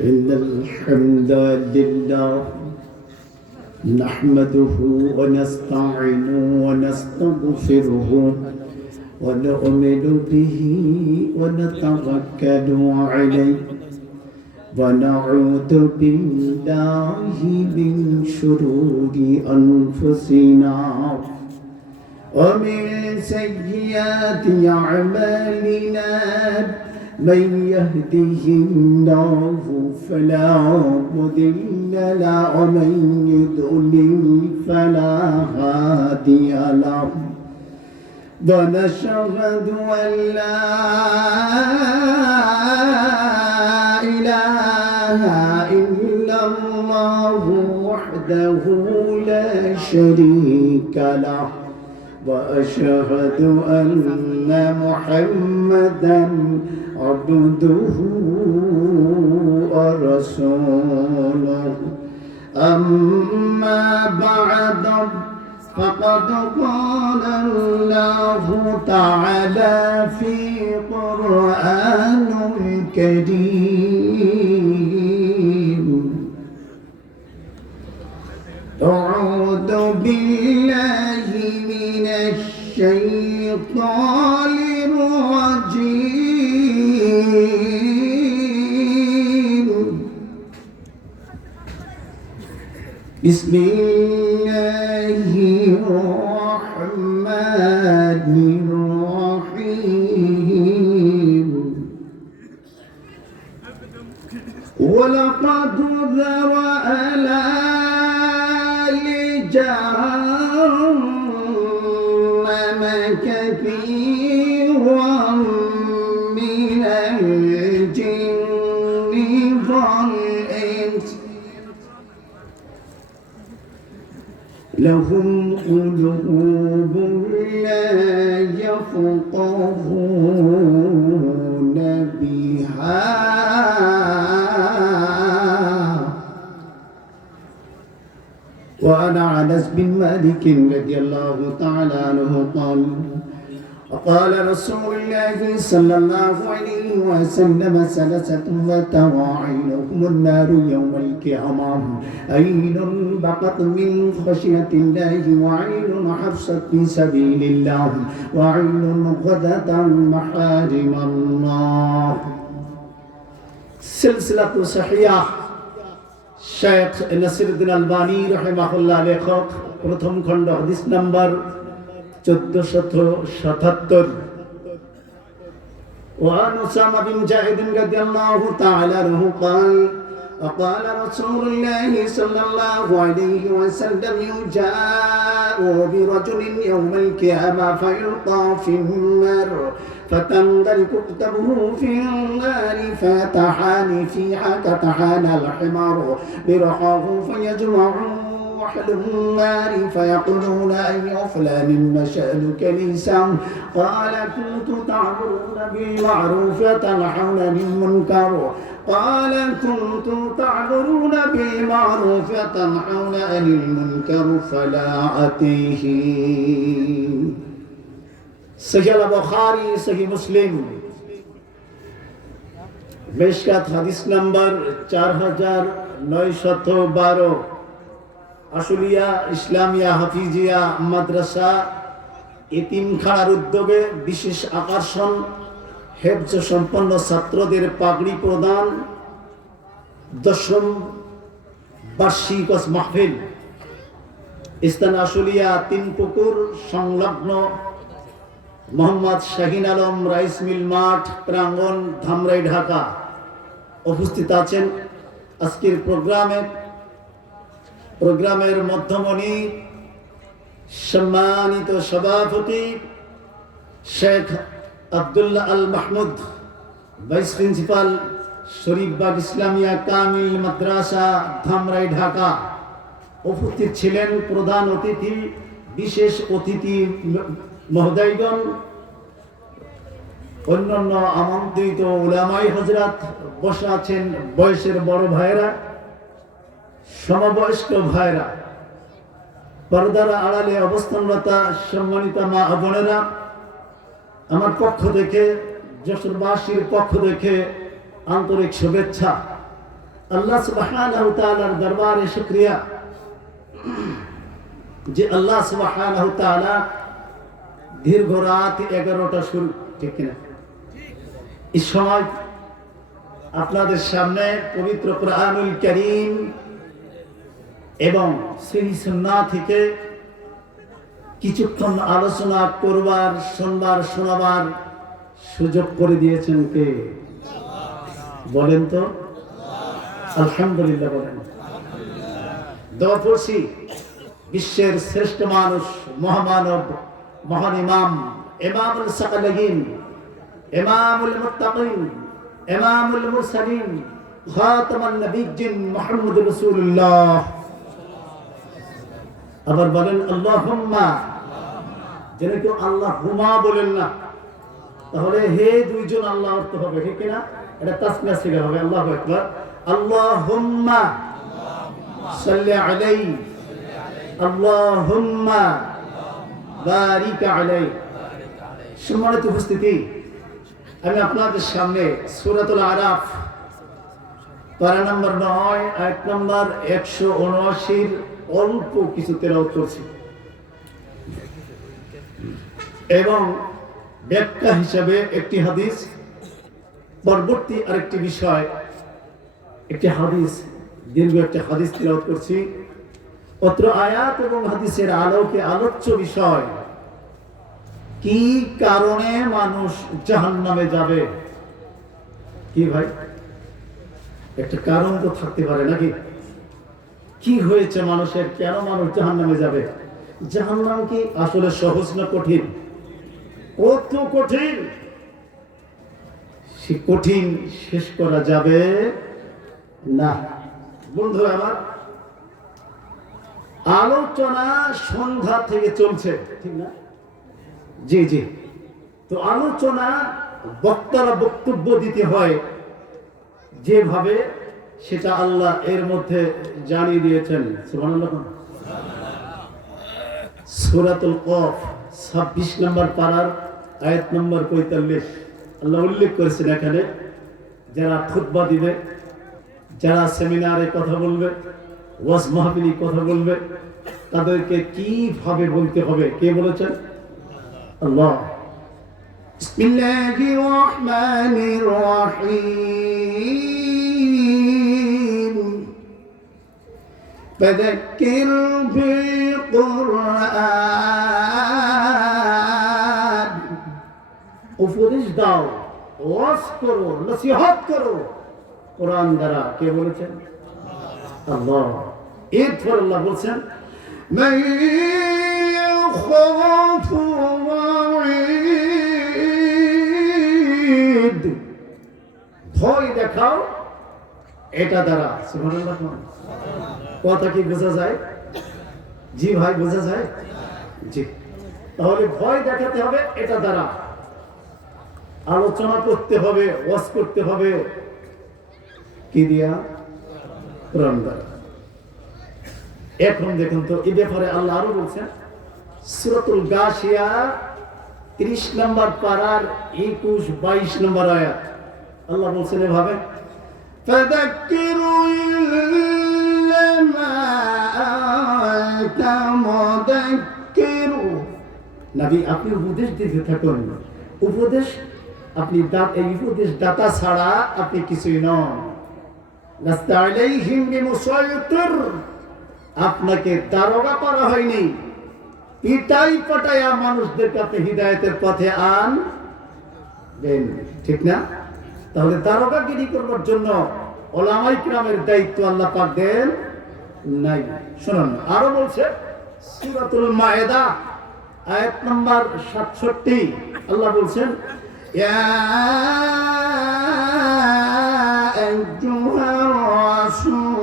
إن الحمد لله نحمده ونستعينه ونستغفره ونؤمن به ونتوكل عليه ونعوذ بالله من شرور أنفسنا ومن سيئات أعمالنا من يهده الله فلا مضل له ومن يضلل فلا هادي له ونشهد أن لا إله إلا الله وحده لا شريك له وأشهد أن محمدا عبده ورسوله أما بعد فقد قال الله تعالى في قرآن الكريم أعوذ بالله من الشيطان الرجيم بسم الله الرحمن الرحيم ولقد ذرأنا لجهنم كثيرا من الجن والإنس لهم قلوب لا يفقهون بها وعن أنس بن مالك رضي الله تعالى عنه قال رسول الله صلى الله عليه وسلم ثلاثة وتواعينهم النار يوم القيامة عين بقت من خشية الله وعين حبست في سبيل الله وعين غدت محارم الله سلسلة صحيحة শেখ নাসিরউদ্দিন আলবানী রাহিমাহুল্লাহ লেখক প্রথম খণ্ড হাদিস নাম্বার 1477 وعن أسامة بن زيد رضي الله تعالى عنه قال رسول الله صلى الله عليه وسلم يجاء برجل يوم القيامة فيلقى في النار فتندلق كتبه في النار فيتحان فيها كتحان الحمار برقاه فيجمع أهل النار فيقولون أي فلان مشأنك ليسا قال كنت تعمرون بالمعروف وتنهون عن المنكر قال كنت تعمرون بالمعروف وتنهون عن المنكر فلا أتيه সহিহ বুখারী সহিহ মুসলিম মেশকাত হাদিস নাম্বার 4912 আশুলিয়া ইসলামিয়া হাফিজিয়া মাদ্রাসা এতিমখানার উদ্যোগে বিশেষ আকর্ষণ হেফজ সম্পন্ন ছাত্রদের পাগড়ি প্রদান 10ম বার্ষিক মাহফিল স্থান আশুলিয়া 3 পুকুর সংলগ্ন মোহাম্মদ শাহিন আলম রাইস মিল মাঠ প্রাঙ্গণ ধামরাই ঢাকা উপস্থিত আছেন আজকের প্রোগ্রামের মধ্যমণি সম্মানিত সভাপতি শেখ আব্দুল্লাহ আল মাহমুদ ভাইস প্রিন্সিপাল শরীফবাগ ইসলামিয়া কামিল মাদ্রাসা ধামরাই ঢাকা উপস্থিত ছিলেন প্রধান অতিথি বিশেষ অতিথি মহোদয়গণ অন্যান্য আমন্ত্রিত উলামায়ে হযরত বসে আছেন বয়সের বড় ভাইরা সমবয়স্ক ভাইরা পর্দার আড়ালে অবস্থানরত সম্মানিত মা বোনেরা আমার পক্ষ থেকে যশোরবাসীর পক্ষ থেকে আন্তরিক শুভেচ্ছা আল্লাহ সুবহানাহু ওয়া তাআলার দরবারে শুকরিয়া যে আল্লাহ সুবহানাহু ওয়া তাআলা দীর্ঘ রাত 11টা শুরু, ঠিক কিনা? এই সময় আপনাদের সামনে পবিত্র কোরআনুল কারীম এবং সহিহ সুন্নাহ থেকে কিছুক্ষণ আলোচনা করবার, শুনবার, শোনাবার সুযোগ করে দিয়েছেন কে? বলেন তো আলহামদুলিল্লাহ বলেন। দোয়া পড়ছি বিশ্বের শ্রেষ্ঠ মানুষ, মহামানব, মহান ইমাম, ইমামুল সাকালাইন, ইমামুল মুত্তাকিন, ইমামুল মুরসালিন, খাতামান নবিয়্যিন মুহাম্মদুর রাসূলুল্লাহ। আবার বলেন আল্লাহুম্মা, যেন কেউ আল্লাহুম্মা বলেন না, তাহলে হে দুইজন আল্লাহ অর্থ হবে, ঠিক কিনা? এটা তাসমিয়া সিগা হবে। আল্লাহু আকবার। আল্লাহুম্মা সাল্লি আলাইহি, আল্লাহুম্মা বারিক আলাইহি। সম্মানিত উপস্থিতি, আমি আপনাদের সামনে সূরাতুল আরাফ পারা নম্বর 9 আয়াত নম্বর 179 অল্প কিছু তেলাওয়াত করছি এবং ব্যাখ্যা হিসাবে একটি হাদিস, পরবর্তী আরেকটি বিষয়, একটি হাদিস, দীর্ঘ একটি হাদিস তেলাওয়াত করছি। অত্র আয়াত এবং হাদিসের আলোকে আলোচ্য বিষয়, কি কারণে মানুষ জাহান্নামে যাবে? কি ভাই, একটা কারণ তো থাকতে পারে নাকি? কি হয়েছে মানুষের, কেন মানুষ জাহান্নামে যাবে? জাহান্নাম কি আসলে সহজ না কঠিন? কত কঠিন! সে কঠিন শেষ করা যাবে না। বন্ধুরা আমার, আলোচনা সন্ধ্যা থেকে চলছে, ঠিক না? জি জি। তো আলোচনা বক্তারা বক্তব্য দিতে হয় যেভাবে, সেটা আল্লাহ এর মধ্যে জানিয়ে দিয়েছেন। সুবহানাল্লাহ। সূরাতুল কফ 26 নম্বর পারার আয়াত নম্বর 45 আল্লাহ উল্লেখ করেছেন এখানে, যারা খুতবা দিবে, যারা সেমিনারে কথা বলবে, ওয়াজ মাহফিলে কথা বলবে, তাদেরকে কিভাবে বলতে হবে কে বলেছেন? আল্লাহ। বিসমিল্লাহির রহমানির রহিম। ফাযাক্কির বিল কুরআন, উপদেশ দাও, ওয়াজ করো, নসিহত করো কোরআন দ্বারা। কে বলেছেন? আল্লাহ। এরপর আল্লাহ বলছেন, মান ইয়াখাফু ওয়াঈদ, ভয় দেখাও এটা দ্বারা। সুবহানাল্লাহ। কথা কি বোঝা যায়? জি ভাই, বোঝা যায়? জি। তাহলে ভয় দেখাতে হবে এটা দ্বারা, আলোচনা করতে হবে, ওয়াজ করতে হবে কি দিয়া? কোরআন দ্বারা। এখন দেখুন তো এই ব্যাপারে আল্লাহ আরো বলছেন সূরাতুল গাশিয়া 30 নম্বর পারার 21, 22 নম্বর আয়াত। আল্লাহ বলছেন এভাবে, ফাযাক্কিরু ইল্লামা আনতা মুযাক্কিরু। নবী, আপনি উপদেশ দিতে থাকুন। উপদেশ, আপনি এই উপদেশ দাতা ছাড়া আপনি কিছুই নন। লাস্তা আলাইহিম বিমুসাইতির, আপনাকে দারোগা করা হয়নি, পিটাই পাটাইয়া মানুষদেরকে আপনি হিদায়াতের পথে আনবেন, ঠিক না? তাহলে দারোগাগিরি করবার জন্য ওলামায়ে কিরামের দায়িত্ব আল্লাহ পাক দেন নাই। শুনুন, আরো বলছে সূরাতুল মায়েদা আয়াত নম্বর 67, আল্লাহ বলছেন, ইয়া আইয়ুহার রাসূল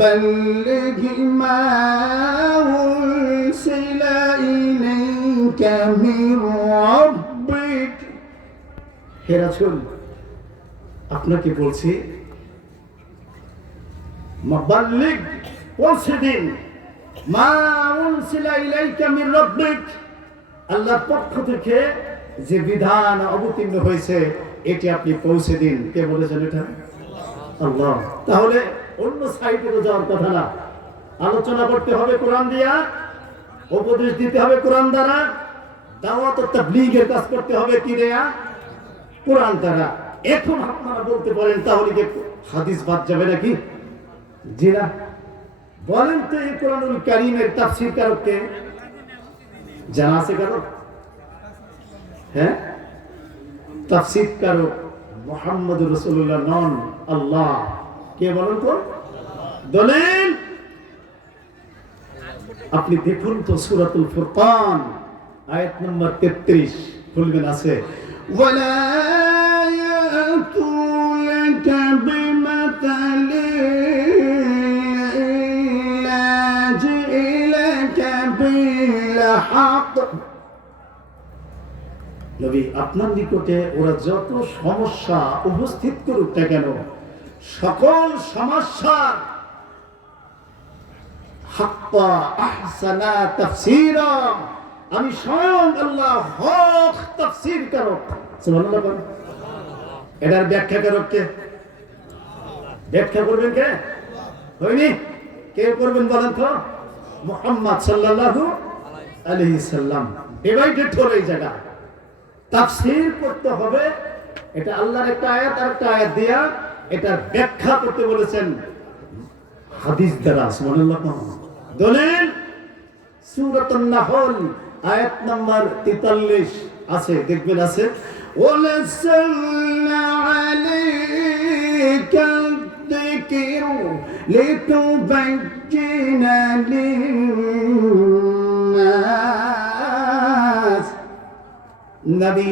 বাল্লিগ মা উনসিলা ইলাইকা মির রাব্বিক। হে রাসূল, আপনাকে বলছি, বাল্লিগ, পৌঁছে দিন, মা উনসিলা ইলাইকা মির রাব্বিক, আল্লাহর পক্ষ থেকে যে বিধান অবতীর্ণ হয়েছে এটি আপনি পৌঁছে দিন। কে বলেছেন এটা? আল্লাহ। তাহলে অন্য সাইডে তো যাওয়ার কথা না, আলোচনা করতে হবে কোরআন দিয়া, উপদেশ দিতে হবে কোরআন দ্বারা, দাওয়াত ও তাবলীগের কাজ করতে হবে কি দেয়া, কোরআন দ্বারা। এখন আপনারা বলতে পারেন তাহলে কি হাদিস বাদ যাবে নাকি? জি না। বলেন তো এই কোরআনুল কারীমের তাফসীর কারক কে? জানা আছে কারো? হ্যাঁ, তাফসীর কারক মুহাম্মদুর রাসূলুল্লাহ নন, আল্লাহ। কে বলেন তো? দলিল আপনি দেখুন তো সূরাতুল ফুরকান আয়াত নম্বর 33 খুলবেন, আছে ওয়ালা ইয়াতুলাকা বিমাতালিন ইল্লা জিলাকা বিল হক। নবী আপনার নিকটে ওরা যত সমস্যা উপস্থিত করুক না কেন, সকল সমস্যার হাক্কা আহসানা তাফসীরা, আমি স্বয়ং আল্লাহ হক তাফসীর কারক। সুবহানাল্লাহ বলেন। এটার ব্যাখ্যা কারক কে? ব্যাখ্যা করবেন কে? হয়নি? কে করবেন বলেন তো? মুহাম্মদ সাল্লাল্লাহু আলাইহি সাল্লাম। ডিভাইডেড হলো এই জায়গা। তাফসীর করতে হবে, এটা আল্লাহর একটা আয়াত আর একটা আয়াত দিয়া এটা ব্যাখ্যা করতে বলেছেন হাদিস দ্বারা। সুবহানাল্লাহ। দলিল সূরাতুন নাহল আয়াত নাম্বার 43 আছে, দেখবেন আছে ওয়ালাসাল্লা আলাইকা যিকরু লিতুবাজ্জিনা লিন্নাস। নবী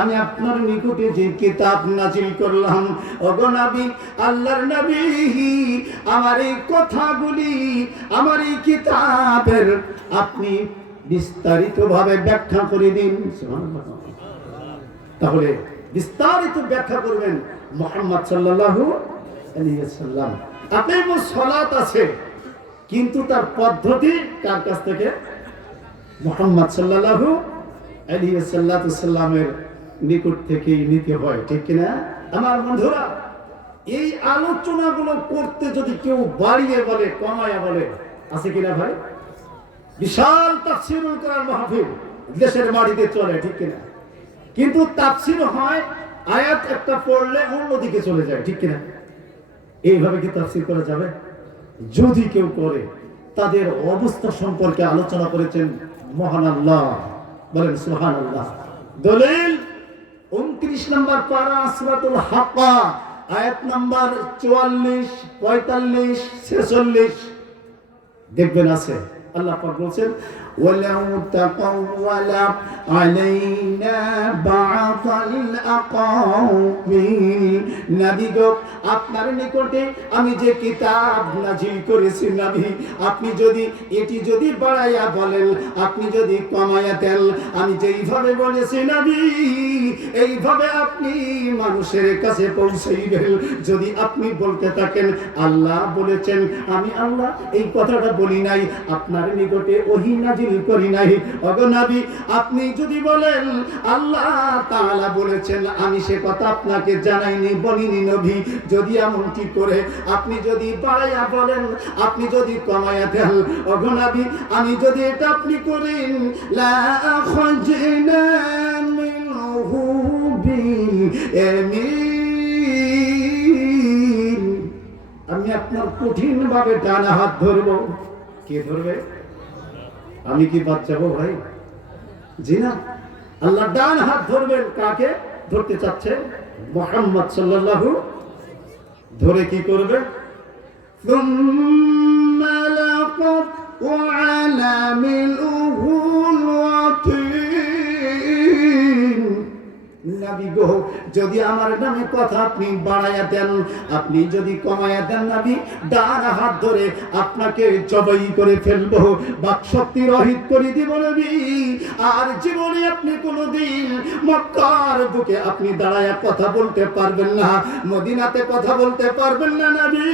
আমি আপনার নিকটে যে কিতাব নাজিল করলাম, ওগো নবী, আল্লাহর নবী, আমার এই কথাগুলি, আমার এই কিতাবের আপনি বিস্তারিতভাবে ব্যাখ্যা করে দিন। সুবহানাল্লাহ। তাহলে বিস্তারিত ব্যাখ্যা করবেন মুহাম্মদ সাল্লাল্লাহু আলাইহি ওয়াসাল্লাম। আপনার সালাত আছে, কিন্তু তার পদ্ধতি কার কাছ থেকে? মুহাম্মদ সাল্লাল্লাহু আলাইহি ওয়াসাল্লামের নিকট থেকেই নিতে হয়, ঠিক কিনা আমার বন্ধুরা? এই আলোচনাগুলো করতে যদি কেউ বাড়িয়ে বলে, কমায়া বলে, আছে কিনা ভাই? বিশাল তাফসীরুল কোরআন মাহফিল দেশের মাটিতে চলে, ঠিক কিনা? কিন্তু তাফসীর হয় আয়াত একটা পড়লে অন্যদিকে চলে যায়, ঠিক কিনা? এইভাবে কি তাফসীর করা যাবে? যদি কেউ করে, তাদের অবস্থা সম্পর্কে আলোচনা করেছেন মহান আল্লাহ। বলেন সুবহানাল্লাহ। দলিল 29 নম্বর পারা সূরাতুল হাক্কা আয়াত নাম্বার 44, 45, 46 দেখবেন আছে। আল্লাহ পাক বলেন ওয়ালাউ তাকাওয়ালা আলাইনা বা'দাল আকাওয়িল। নবী গো, আপনার নিকটে আমি যে কিতাব নাজিল করেছি নবী, আপনি যদি এটি যদি বাড়াইয়া বলেন, আপনি যদি কমাইয়া দেন, আমি যেইভাবে বলেছি নবী, এইভাবে আপনি মানুষের কাছে পৌঁছাইবেন। যদি আপনি বলতে থাকেন আল্লাহ বলেছেন, আমি আল্লাহ এই কথাটা বলি নাই, আপনার নিকটে ওহী নাজিল করি নাই, ওগো নবী, আপনি যদি বলেন আল্লাহ তাআলা বলেছেন, আমি সে কথা আপনাকে জানাইনি, বলিনি নবী। যদি এমনটি করে আপনি যদি বাড়াইয়া বলেন, আপনি যদি কমাইয়া দেন, ওগো নবী, আমি যদি এটা আপনি করেন, লা আখরাজনা মিনহু বিল ইয়ামিন, আমি আপনার কঠিন ভাবে ডানা হাত ধরবো। কে ধরবে? আমি কি বাদ যাবো ভাই? জি না। আল্লাহ ডান হাত ধরবেন। কাকে ধরতে চাচ্ছে? মুহাম্মদ সাল্লাল্লাহু। ধরে কি করবে? সুম্মা লাকাতআনা মিনহুল ওয়াতিন। নবী গো, যদি আমার নামে কথা আপনি বাড়াইয়া দেন, আপনি যদি কমাইয়া দেন নবী, ডান হাত ধরে আপনাকে জবাই করে ফেলবো, বাকশক্তি রহিত করে দিব নবী। আর জীবনে আপনি কোনোদিন মক্কার বুকে আপনি দাঁড়ায়া কথা বলতে পারবেন না, মদিনাতে কথা বলতে পারবেন না নবী।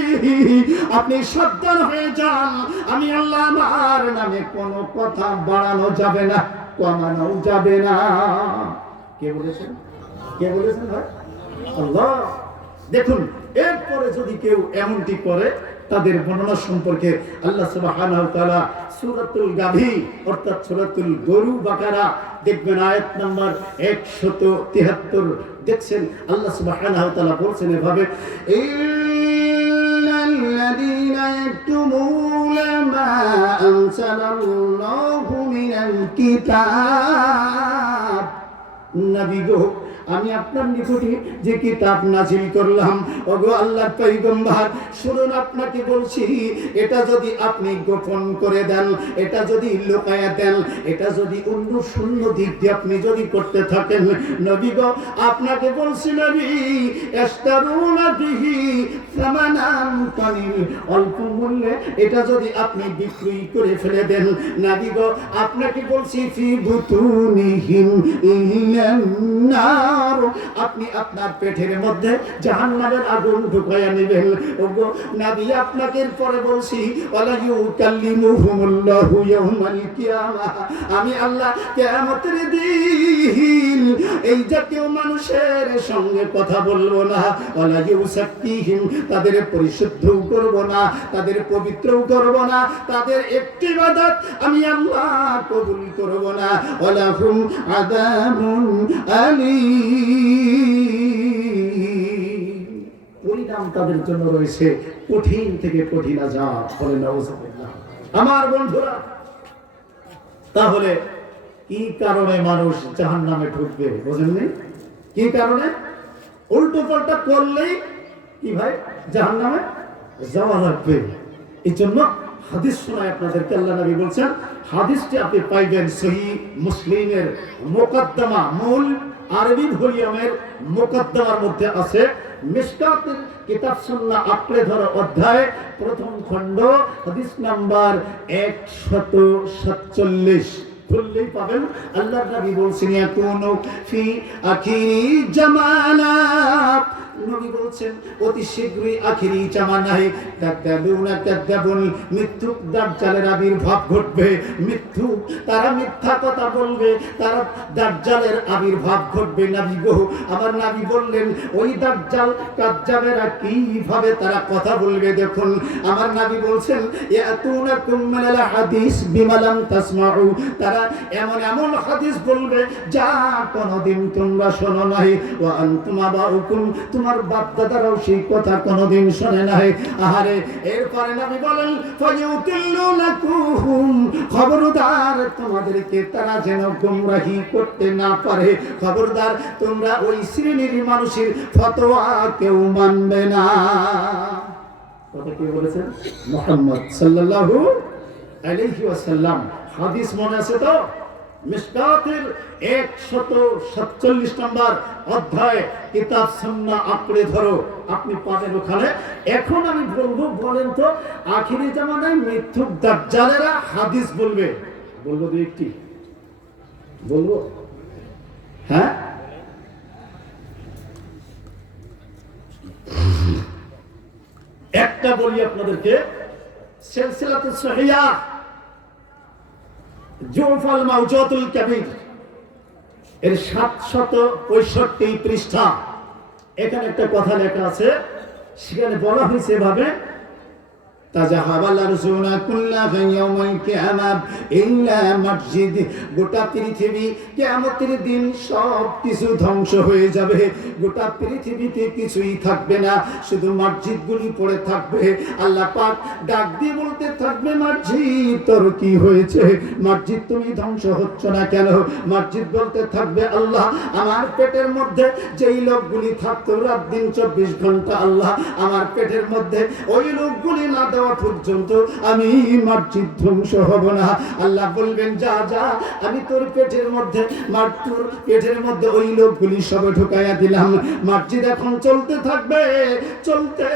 আপনি সাবধান হয়ে যান, আমি আল্লাহ, আমার নামে কোনো কথা বাড়ানো যাবে না, কমানো যাবে না। কে বলেছেন? কে বলেছেন ভাই? আল্লাহ। দেখুন, এরপরে যদি কেউ এমনটি করে তাদের বর্ণনা সম্পর্কে আল্লাহ সুবহানাহু ওয়া তাআলা সূরাতুল গাভী অর্থাৎ সূরাতুল গরু বাকারা দেখবেন আয়াত নাম্বার 173 দেখছেন আল্লাহ সুবহানাহু ওয়া তাআলা বলছেন এভাবে, ইন্নাল্লাযীনা ইয়াকতুমুনা মা আনজালাল্লাহু মিনাল কিতাব, নবী গো আমি আপনার নিকটে যে কিতাব নাযিল করলাম, ওগো আল্লাহর পয়গম্বর শুনুন আপনাকে বলছি, এটা যদি আপনি গোপন করে দেন, এটা যদি লুকায়া দেন, এটা যদি অন্য শূন্য দিক দিয়ে আপনি যদি করতে থাকেন, নবী গো আপনাকে বলছি নবী, ইশতারুনা বিহি সামানান কালিল, অল্প মূল্যে এটা যদি আপনি বিক্রি করে ফেলে দেন, নবী গো আপনাকে বলছি ফি বুতুনিহিম ইলান নার, আপনি আপনার পেটের মধ্যে জাহান্নামের আগুন ঢুকায়া নেবেন। ওগো নবী আপনাকে পরে বলছি ওয়ালা ইউকাল্লিমুহুমুল্লাহু ইয়াউমাল কিয়ামাহ, আমি আল্লাহ কিয়ামতের দিন এই জাতীয় মানুষের সঙ্গে কথা বলবো না, ওয়ালা ইউসাক্কিহিম, তাদের পরিশুদ্ধও করব না, তাদের পবিত্রও করব না, তাদের একটি ইবাদত আমি আল্লাহ কবুল করব না, ওয়ালা হুম আযাবুন আলীম, পরিণাম তাদের জন্য রয়েছে কঠিন থেকে কঠিন আযাব। বলেন নাউযুবিল্লাহ। আমার বন্ধুরা, তাহলে কি কারণে মানুষ জাহান্নামে ঢুকবে বুঝেননি? কি কারণে? উল্টো পাল্টা করলেই কি ভাই জাহান্নামে যাওয়া লাগবে। এই জন্য হাদিস শোনায় আপনাদেরকে আল্লাহ নবী বলছেন, হাদিসটি আপনি পাইবেন সহিহ মুসলিমের মুকদ্দমা, মূল আরবি ভলিউমের মুকদ্দমার মধ্যে আছে, মিশকাতের কিতাব সুন্নাহ আঁকড়ে ধরা অধ্যায় প্রথম খণ্ড হাদিস নাম্বার 147 খুললেই পাবেন। আল্লাহর নবী বলছেন ইয়াকুনু ফি আখিরি জামানাত, নবী বলছেন অতি শীঘ্রই আখিরি জামানায় কাযযাবুন, মৃত্যু দাজ্জালের আবির্ভাব ঘটবে, মৃত্যু তারা মিথ্যা কথা বলবে, তারা দাজ্জালের আবির্ভাব ঘটবে। নবী গো আমার নবী বললেন ওই দাজ্জাল কাযযাবেরা কিভাবে তারা কথা বলবে দেখুন, আমার নবী বলছেন ইয়াতুনাকুম মিনাল হাদিস বিমা লাম তাসমাউ, তারা এমন এমন হাদিস বলবে যা কোনদিন তোমরা শোনো নাই, ওয়া আনতুম আবাউকুম, তোমার বাপ দাদারাও সেই কথা কোনদিন শুনে নাই। আহারে, এরপরে নবী বলেন ফায়ুতিল্লুনাকুম, খবরদার তোমাদেরকে তারা যেন গোমরাহি করতে না পারে, খবরদার তোমরা ওই শ্রেণীর মানুষের ফতোয়া কেউ মানবে না। কথা কে বলেছেন? মুহাম্মদ সাল্লাল্লাহু আলাইহি ওয়াসাল্লাম। হাদিস মনে আছে তো? মিশকাতের 147 নম্বর অধ্যায় কিতাব সুন্নাহ আঁকড়ে ধরো, আপনি পাবেন ওখানে। এখন আমি বলবো, বলেন তো আখিরি জামানায় মিথ্যুক দাজ্জালেরা হাদিস বলবে, বলবো দুই একটি বলবো? হ্যাঁ, একটা বলি আপনাদেরকে, সিলসিলাতুস সহিহা জুফাল মাউজুতুল কাবীর এর 765 পৃষ্ঠা, এখানে একটা কথা লেখা আছে, সেখানে বলা হয়েছে এভাবে তাজাহাবাল আরজুনা কুল্লাহু ইয়াউমাল কিয়ামাহ ইল্লা মসজিদ, গোটা পৃথিবী কিয়ামতের দিন সব কিছু ধ্বংস হয়ে যাবে, গোটা পৃথিবীতে কিছুই থাকবে না, শুধু মসজিদগুলি পড়ে থাকবে। আল্লাহ পাক ডাক দিয়ে বলতে থাকবে, মসজিদ তোর কি হয়েছে, মসজিদ তুমি ধ্বংস হচ্ছ না কেন? মসজিদ বলতে থাকবে, আল্লাহ আমার পেটের মধ্যে যেই লোকগুলি থাকতো রাত দিন 24 ঘন্টা, আল্লাহ আমার পেটের মধ্যে ওই লোকগুলি না দেওয়া পর্যন্ত আমি মসজিদ ধ্বংস হব না। আল্লাহ বলবেন, যা যা আমি তোর পেটের মধ্যে তোর পেটের মধ্যে ওই লোকগুলি সব ঢুকাইয়া দিলাম, মসজিদ এখন চলতে থাকবে, চলতে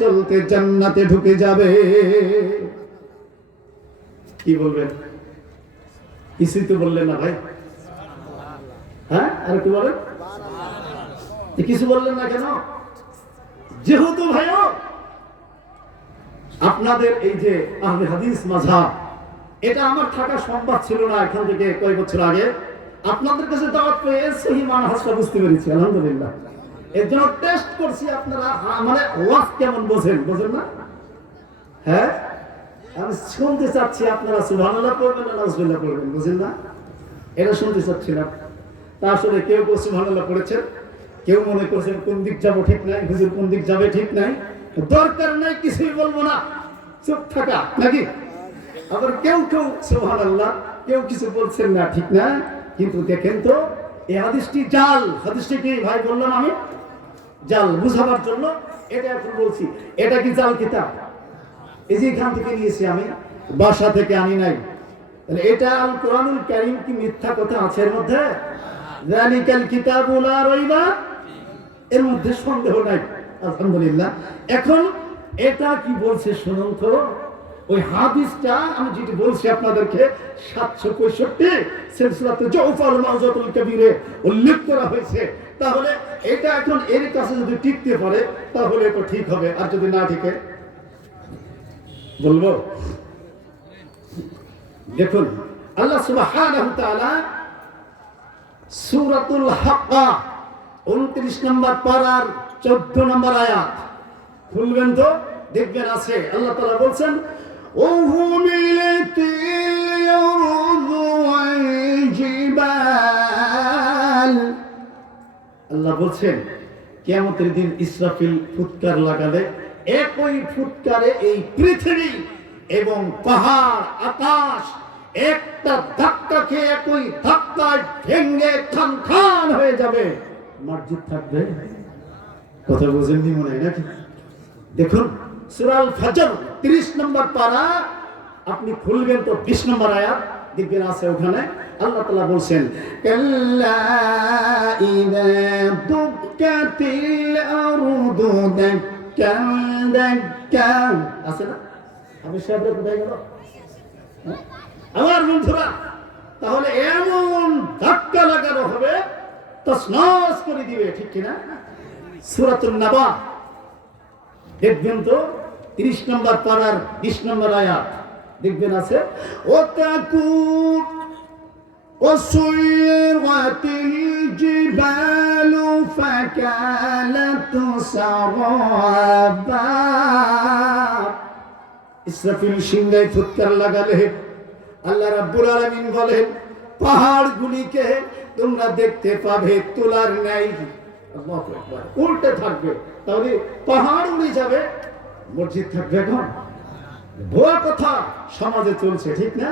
চলতে জান্নাতে ঢুকে যাবে। কি বলবেন? কিছুই তো বললেন না ভাই। হ্যাঁ, আর কি বলেন? কিছু বললেন না কেন? যেহেতু ভাইও আপনাদের এই যে আহলে হাদিস মাযহাব, এটা আমার থাকা সম্ভব ছিল না এখান থেকে কয়েক বছর আগে। আপনাদের কাছে দাওয়াত পেয়ে সহিহ মানহাজটা বুঝতে পেরেছি, আলহামদুলিল্লাহ। এর জন্য টেস্ট করছি আপনারা মানে ওয়াজ কেমন বোঝেন না? হ্যাঁ, আমি শুনতে চাচ্ছি আপনারা সুবহানাল্লাহ পড়বেন না নাউজুবিল্লাহ পড়বেন, বুঝেন না? এটা শুনতে চাচ্ছিলাম। তা আসলে কেউ সুবহানাল্লাহ পড়েছেন, কেউ মনে করছেন কোন দিক যাবো ঠিক নাই, হুজুর কোন দিক যাবে ঠিক নাই, দরকার নাই কিছুই বলবো না, চুপ থাকা নাকি? আবার কেউ সুবহানাল্লাহ, কেউ কিছু বলছেন না, ঠিক না? কিন্তু দেখেন তো এই হাদিসটি জাল। হাদিসটি কি ভাই বললাম আমি জাল, বুঝাবার জন্য এটা এখন বলছি। এটা কি জাল কিতাব? এই যে এখান থেকে নিয়েছি আমি, বাসা থেকে আনি নাই। তাহলে এটা আল কোরআনুল কারীম কি মিথ্যা কথা আছে এর মধ্যে? যালিকাল কিতাবু লা রাইবা, এর মধ্যে সন্দেহ নাই। আলহামদুলিল্লাহ। এখন এটা কি বলছে শুনুন তো। ওই হাদিসটা আমি যেটি বলছি আপনাদেরকে 765 সিলসিলাতে জাওফাল মাউজাতুল কবিরে উল্লেখ করা হয়েছে। তাহলে এটা এখন এর কাছে যদি টিকতে পারে তাহলে তো ঠিক হবে, আর যদি না টিকে বলবো। দেখুন আল্লাহ সুবহানাহু ওয়া তাআলা সূরাতুল হাক্কা 29 নম্বর পারার 14 নম্বর আয়াত খুলবেন তো দেখবেন আছে। আল্লাহ তাআলা বলছেন ওহুমিলাতিল আরদু ওয়াল জিবাল। আল্লাহ বলছেন কিয়ামতের দিন ইসরাফিল ফুৎকার লাগালে একই ফুৎকারে এই পৃথিবী এবং পাহাড় আকাশ একটা ধাক্কা খেয়ে একই ধাক্কায় ভেঙে খান হয়ে যাবে। মসজিদ থাকবে? কথা বুঝেননি মনে হয় নাকি? দেখুন সূরা আল ফজর 30 নম্বর পারা আপনি খুলবেন তো 20 নম্বর আয়াত দেখবেন আছে ওখানে। আল্লাহ তাআলা বলছেন কাল্লা ইযা দুক্কাতিল আরদু দাক্কান দাক্কা। আছে না? আমি সাহেবরা কোথায় গেল? আমার বন্ধুরা, তাহলে এমন ধাক্কা লাগানো হবে তছনছ করে দিবে, ঠিক কিনা? সূরাতুন নাবা দেখবেন তো 30 নম্বর পারার 20 নম্বর আয়াত দেখবেন আছে ওয়াতাকুর ওয়াসুইরাতিল জিবালু ফাকালাত সারাবা। ইসরাফিল সিংহায় ফুৎকার লাগালে আল্লাহ রাব্বুল আলামিন বলেন পাহাড়গুলিকে তোমরা দেখতে পাবে তোলার নাই। আল্লাহু আকবার, উল্টে থাকবে। তাহলে পাহাড় উড়ে যাবে, মসজিদ থাকবে। এখন ভুয়া কথা সমাজে চলছে, ঠিক না?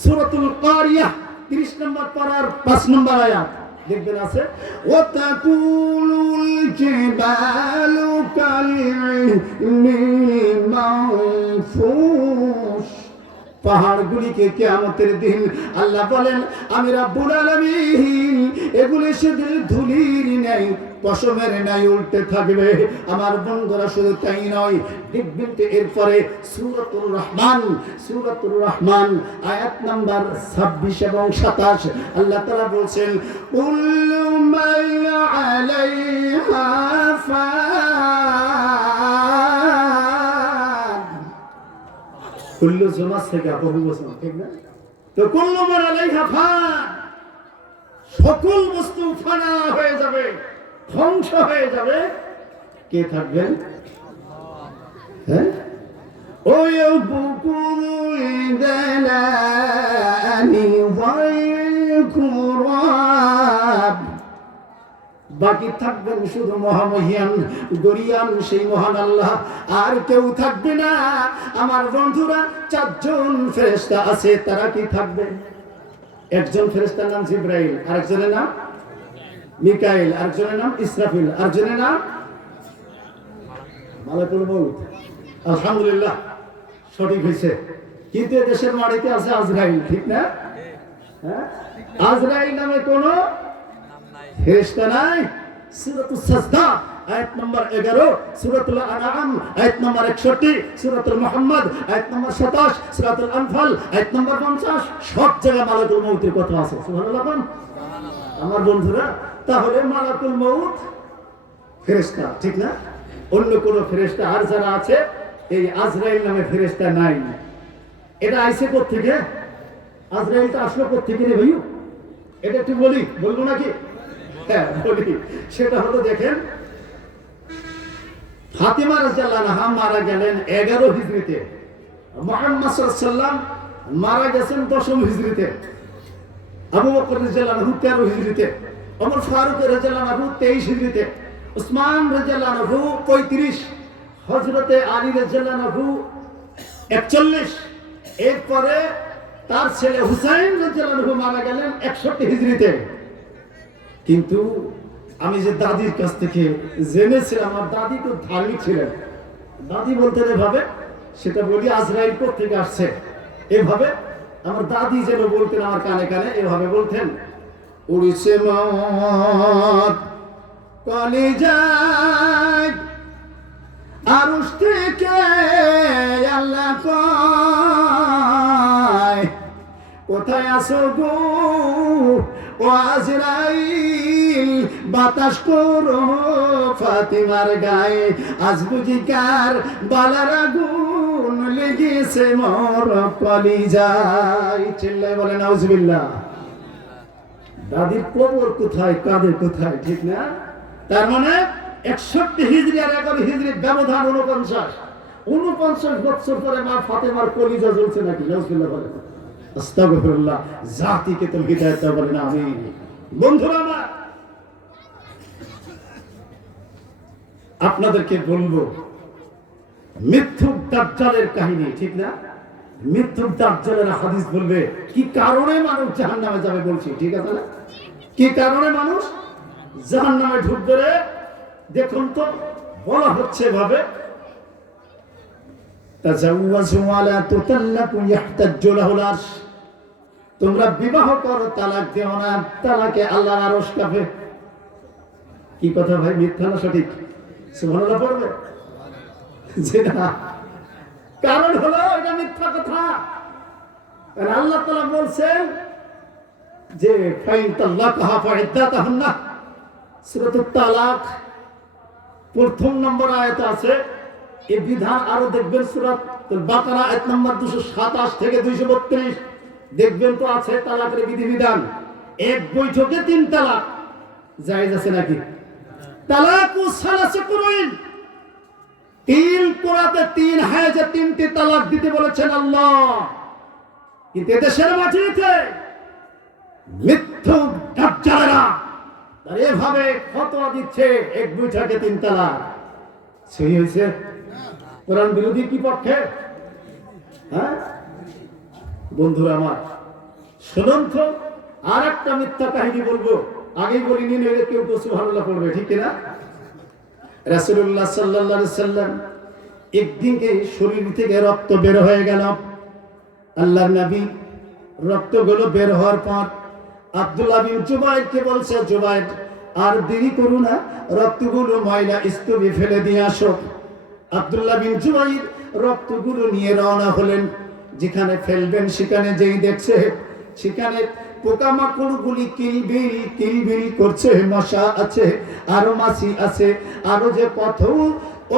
সূরাতুল কারিয়াহ 30 নম্বর পারার 5 নম্বর আয়াত দেখবেন আছে ওয়াতাকুলুল জিবালু কালইনিল মানফুশ। পাহাড়গুলিকে কিয়ামতের দিন আল্লাহ বলেন আমি রাব্বুল আলামিন এগুলি সেদিন ধুলির নাই পশমের নাই উল্টে থাকবে। আমার বন্ধুরা শুধু তাই নয়, দেখবেন তো এরপরে সূরাতুর রহমান আয়াত নাম্বার 26 এবং 27 আল্লাহ তাআলা বলছেন কুল্লু মান আলাইহা ফান। কুল্লু জমা থেকে বহু বচন, ঠিক না? তো কুল্লু মান আলাইহা ফান, সকল বস্তু ফানা হয়ে যাবে, ধ্বংস হয়ে যাবে। কে থাকবেন? হ্যাঁ, বাকি থাকবেন শুধু মহামহিয়ান গরিয়ান সেই মহান আল্লাহ, আর কেউ থাকবে না। আমার বন্ধুরা 4 জন ফেরেশতা আছে, তারা কি থাকবে? একজন ফেরেশতার নাম জিবরাইল, আরেকজনের নাম মিকাইল, আরেকজনের নাম ইসরাফিল, আরেকজনের নাম মালাকুল মউত। আলহামদুলিল্লাহ, সঠিক হয়েছে। কিন্তু দেশের মাটিতে আছে আজরাইল, ঠিক না? হ্যাঁ, আজরাইল নামে কোনো ফেরেশতা নাই। সূরাতুস সাজদা আয়াত নম্বর 11, সূরাতুল আনআম আয়াত নম্বর 61, সূরাতুল মুহাম্মদ আয়াত নম্বর 27, সূরাতুল আনফাল আয়াত নম্বর 50, সব জায়গায় মালাকুল মউতের কথা আছে। সুবহানাল্লাহ। আমার বন্ধুরা, তাহলে মালাকুল মউত ফেরেশতা, ঠিক না? অন্য কোন ফেরেশতা আর যারা আছে, এই আজরাইল নামে ফেরেশতা নাই। এটা আইছে কোথা থেকে? আজরাইলটা আসলো কোথা থেকে রে ভাইও? এটা একটু বলবো নাকি? হ্যাঁ বলি। সেটা হলো দেখেন ফাতিমা রাদিয়াল্লাহু আনহা মারা গেলেন 11 হিজরিতে, মুহাম্মদ সাল্লাল্লাহু আলাইহি ওয়াসাল্লাম মারা গেছেন 10 হিজরিতে, আবু বকর রাদিয়াল্লাহু আনহু 13 হিজরিতে, ওমর ফারুক রাদিয়াল্লাহু আনহু 23 হিজরিতে, উসমান রাদিয়াল্লাহু আনহু 35, হযরতে আলী রাদিয়াল্লাহু আনহু 41, এরপরে তার ছেলে হুসাইন রাদিয়াল্লাহু আনহু মারা গেলেন 61 হিজরিতে। কিন্তু আমি যে দাদির কাছ থেকে জেনেছিলাম, আমার দাদি তো ধার্মিক ছিলেন, দাদি বলতেন এভাবে, সেটা বলি আজরাইল কোত্থেকে আসছে এভাবে, আমার দাদি যেন বলতেন আমার কানে কানে এভাবে বলতেন, উড়িছে মত কলিজায় আরশ থেকে আল্লাহ কয় কোথায় আছো গো ও আজরাইল, বাতাস করো ফাতিমার গায়ে, আজ বুঝি কার বালার আগুন লেগেছে মোর কলিজায়। চিল্লায় বলে নাউজুবিল্লাহ। দাদির কবর কোথায়, কাঁধে কোথায়, ঠিক না? তার মানে 61 হিজরি আর 11 হিজরি ব্যবধান 49 বছর পরে মা ফাতেমার কলিজা জ্বলছে নাকি? নাউজুবিল্লাহ বলে। আস্তাগফিরুল্লাহ। জাতিকে তো হিদায়াত দাও বলেন আমিন। বন্ধুরা আমার, আপনাদেরকে বলবো মিথ্যুক দাজ্জালের কাহিনী, ঠিক না? মিথ্যুক দাজ্জালের হাদিস বলবে কি কারণে মানুষ জাহান্নামে যাবে, বলছি, ঠিক আছে না? কি কারণে মানুষ জাহান্নামে ঢুকবে রে? দেখুন তো, বলা হচ্ছে এভাবে, তাজাওয়াজু ওয়ালা তুতাল্লাকু ইয়াহতাজ্জু লাহুল আরশ, তোমরা বিবাহ করো, তালাক দিও না, তালাকে আল্লাহর আরশ কাঁপে। কি কথা ভাই, মিথ্যা না সঠিক? সুবহানাল্লাহ পড়বে যেটা, কারণ হলো এটা মিথ্যা কথা। কারণ আল্লাহ তাআলা বলছেন যে ফাইন তাল্লাকাহা ফাইদ্দাতাহুন্না, সূরাতুত তালাক প্রথম নম্বর আয়াতে আছে। এই বিধান আরো দেখবেন সূরাতুল বাকারা আয়াত নম্বর 227 থেকে 232 দেখবেন তো আছে তালাকের বিধিবিধান। এক বৈঠকে 3 তালাক জায়েজ আছে নাকি? তালাকু সালাসু কুরুইন, 3 কোরাতে 3 হায়াজে 3টি তালাক দিতে বলেছেন আল্লাহ। কিন্তু দেশের মাটিতে মিথ্যুক দাজ্জালেরা তারা এভাবে ফতোয়া দিচ্ছে এক বৈঠকে 3 তালাক। সহি হয়েছে? কোরআন বিরোধী কি পক্ষে? হ্যাঁ বন্ধুরা আমার, শুনুন তো, আর একটা মিথ্যা কাহিনী বলবো, আগেই বলিনি, নইলে কেউ তো সুবহানাল্লাহ পড়বে, ঠিক না? রাসূলুল্লাহ সাল্লাল্লাহু আলাইহি সাল্লাম একদিনকে শরীর থেকে রক্ত বের হয়ে গেল। আল্লাহর নবী রক্তগুলো বের হওয়ার পর আব্দুল্লাহ বিন জুবাইরকে বলছে, জুবাইর আর দেরি করো না, রক্তগুলো ময়লা স্তূপে ফেলে দিয়ে আসো। আব্দুল্লাহ বিন জুবাইর রক্তগুলো নিয়ে রওনা হলেন। যেখানে ফেলবেন সেখানে যেই দেখছে সেখানে পোকামাকড়গুলি কিলবিল কিলবিল করছে, মশা আছে, আরো মাছি আছে, আরো যে পথেও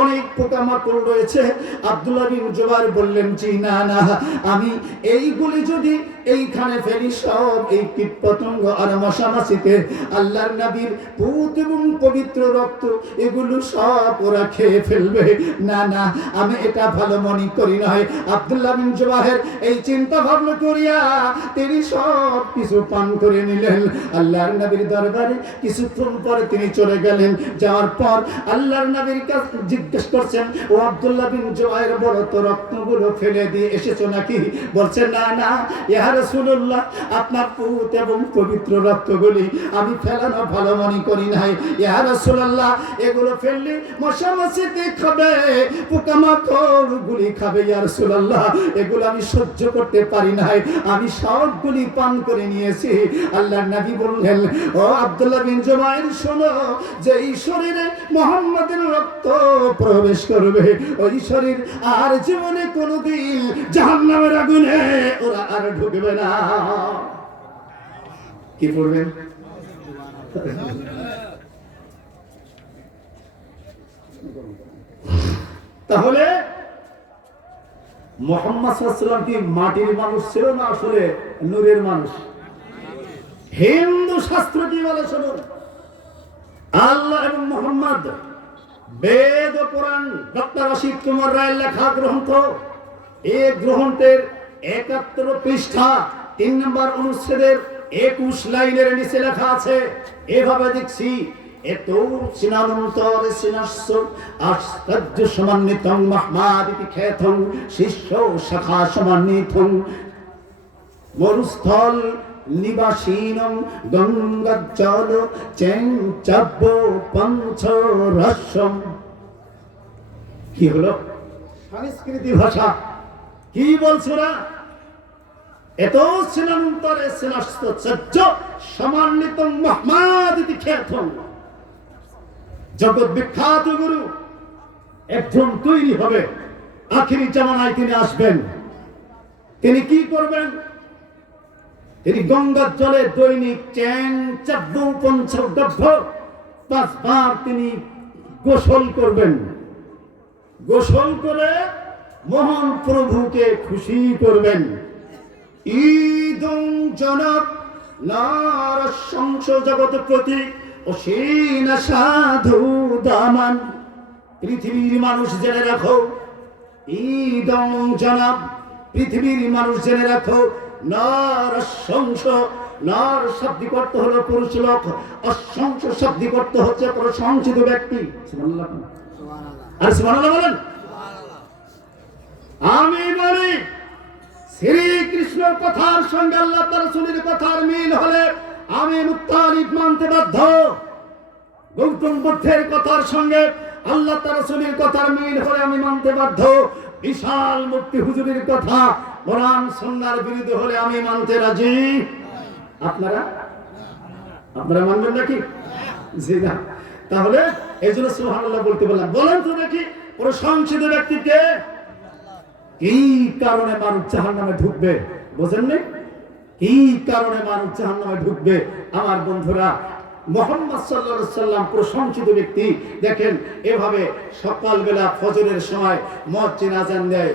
অনেক পোকামাকড় রয়েছে। আব্দুল্লাহ বিন জুবাইর বললেন, জি না না, আমি এইগুলি যদি এইখানে ফেলি, সব এই কীটপতঙ্গ আর মশা মাছিতে আল্লাহর নবীর পুত এবং পবিত্র রক্ত এগুলো সব ওরা খেয়ে ফেলবে। না না, আমি এটা ভালো মনে করি নয়। আব্দুল্লাহ বিন জুবাইর এই চিন্তা ভাবনা করিয়া তিনি সব কিছু পান করে নিলেন। আল্লাহর নবীর দরবারে কিছুক্ষণ পরে তিনি চলে গেলেন। যাওয়ার পর আল্লাহর নবীর কাছে জিজ্ঞেস করছেন, ও আব্দুল্লাহ বিন জুবাইর, বলো তো রক্তগুলো ফেলে দিয়ে এসেছো নাকি? বলছেন, না না ইয়া রাসূলুল্লাহ, আপনার পুত এবং পবিত্র রক্তগুলি আমি ফেলানো ভালো মনে করি নাই। ইয়া রাসূলুল্লাহ, এগুলো ফেললে মশা মাছিতে খাবে, পোকামাকড়গুলি খাবে। ইয়া রাসূলুল্লাহ, এগুলো আমি সহ্য করতে পারি নাই, আমি সবগুলি পান করে নিয়েছি। আল্লাহর নবী বললেন, ও আব্দুল্লাহ বিন জুবাইর, শোনো, যে এই শরীরে মুহাম্মাদের রক্ত প্রবেশ করবে, ওই শরীর আর জীবনে কোনোদিন জাহান্নামের আগুনে ওরা আর ঢুকবে না। কি পড়বেন? তাহলে মুহাম্মদ সাল্লাল্লাহু আলাইহি ওয়াসাল্লাম কি মাটির মানুষ ছিল না আসলে নূরের মানুষ? হিন্দু শাস্ত্র কি বলে শুনুন, আল্লাহ এবং মুহাম্মদ বেদ ও পুরাণ ডক্টর অসিত কুমার রায়ের লেখা গ্রন্থ। এই গ্রন্থের ৭১ পৃষ্ঠা ৩ নম্বর অনুচ্ছেদের ২১ লাইনের নিচে লেখা আছে, এভাবে দেখছি, এত সিনানন্তর সিনাস্য আশ্চর্য সমন্বিতং মাহমাদিতি খ্যাতং শিষ্য শাখা সমন্বিতং মরুস্থল নিবাসীনং গঙ্গাজল চেঞ্চব্য পঞ্চ রসম। কি হলো? সংস্কৃতি ভাষা। কি বলছো না? এত সিনান্তরে সিনাশ্চর্য সমন্বিতং মাহমাদিতি খ্যাতং, জগৎ বিখ্যাত গুরু একজন তৈরি হবে, আখিরি জামানায় তিনি আসবেন। তিনি কি করবেন? তিনি গঙ্গার জলে দৈনিক পঞ্চগভ্য 5 বার তিনি গোসল করবেন। গোসল করে মহান প্রভুকে খুশি করবেন। ঈদং জনক নারসংস জগৎ প্রতীক অসীন সাধু দামান। পৃথিবীর মানুষ জেনে রাখো, ঈদং জনক, পৃথিবীর মানুষ জেনে রাখো, নারসংস, নার শাব্দিক অর্থ হলো পুরুষ লোক, অসংস শাব্দিক অর্থ হচ্ছে প্রশংসিত ব্যক্তি। সুবহানাল্লাহ। আর সুবহানাল্লাহ বলেন। আমি বলি, শ্রীকৃষ্ণের কথার সঙ্গে আল্লাহ তার রাসূলের কথার মিল হলে আমি মুত্তালিব মানতে বাধ্য। গৌতম বুদ্ধের কথার সঙ্গে আল্লাহ তার রাসূলের কথার মিল হলে আমি মানতে বাধ্য। বিশাল মুফতি হুজুরের কথা কোরআন সুন্নাহর বিরুদ্ধে হলে আমি মানতে রাজি। আপনারা মানবেন নাকি? জি না। তাহলে এই জন্য সুবহানাল্লাহ বলতে বললাম। বলেন তো দেখি, প্রশংসিত ব্যক্তিকে কি কারণে মানুষ জাহান্নামে ঢুকবে? বুঝেন না? কি কারণে মানুষ জাহান্নামে ঢুকবে? আমার বন্ধুরা, মুহাম্মদ সাল্লাল্লাহু আলাইহি সাল্লাম প্রশংসিত ব্যক্তি। দেখেন, এভাবে সকালবেলা ফজরের সময় মুয়াজ্জিন আযান দেয়,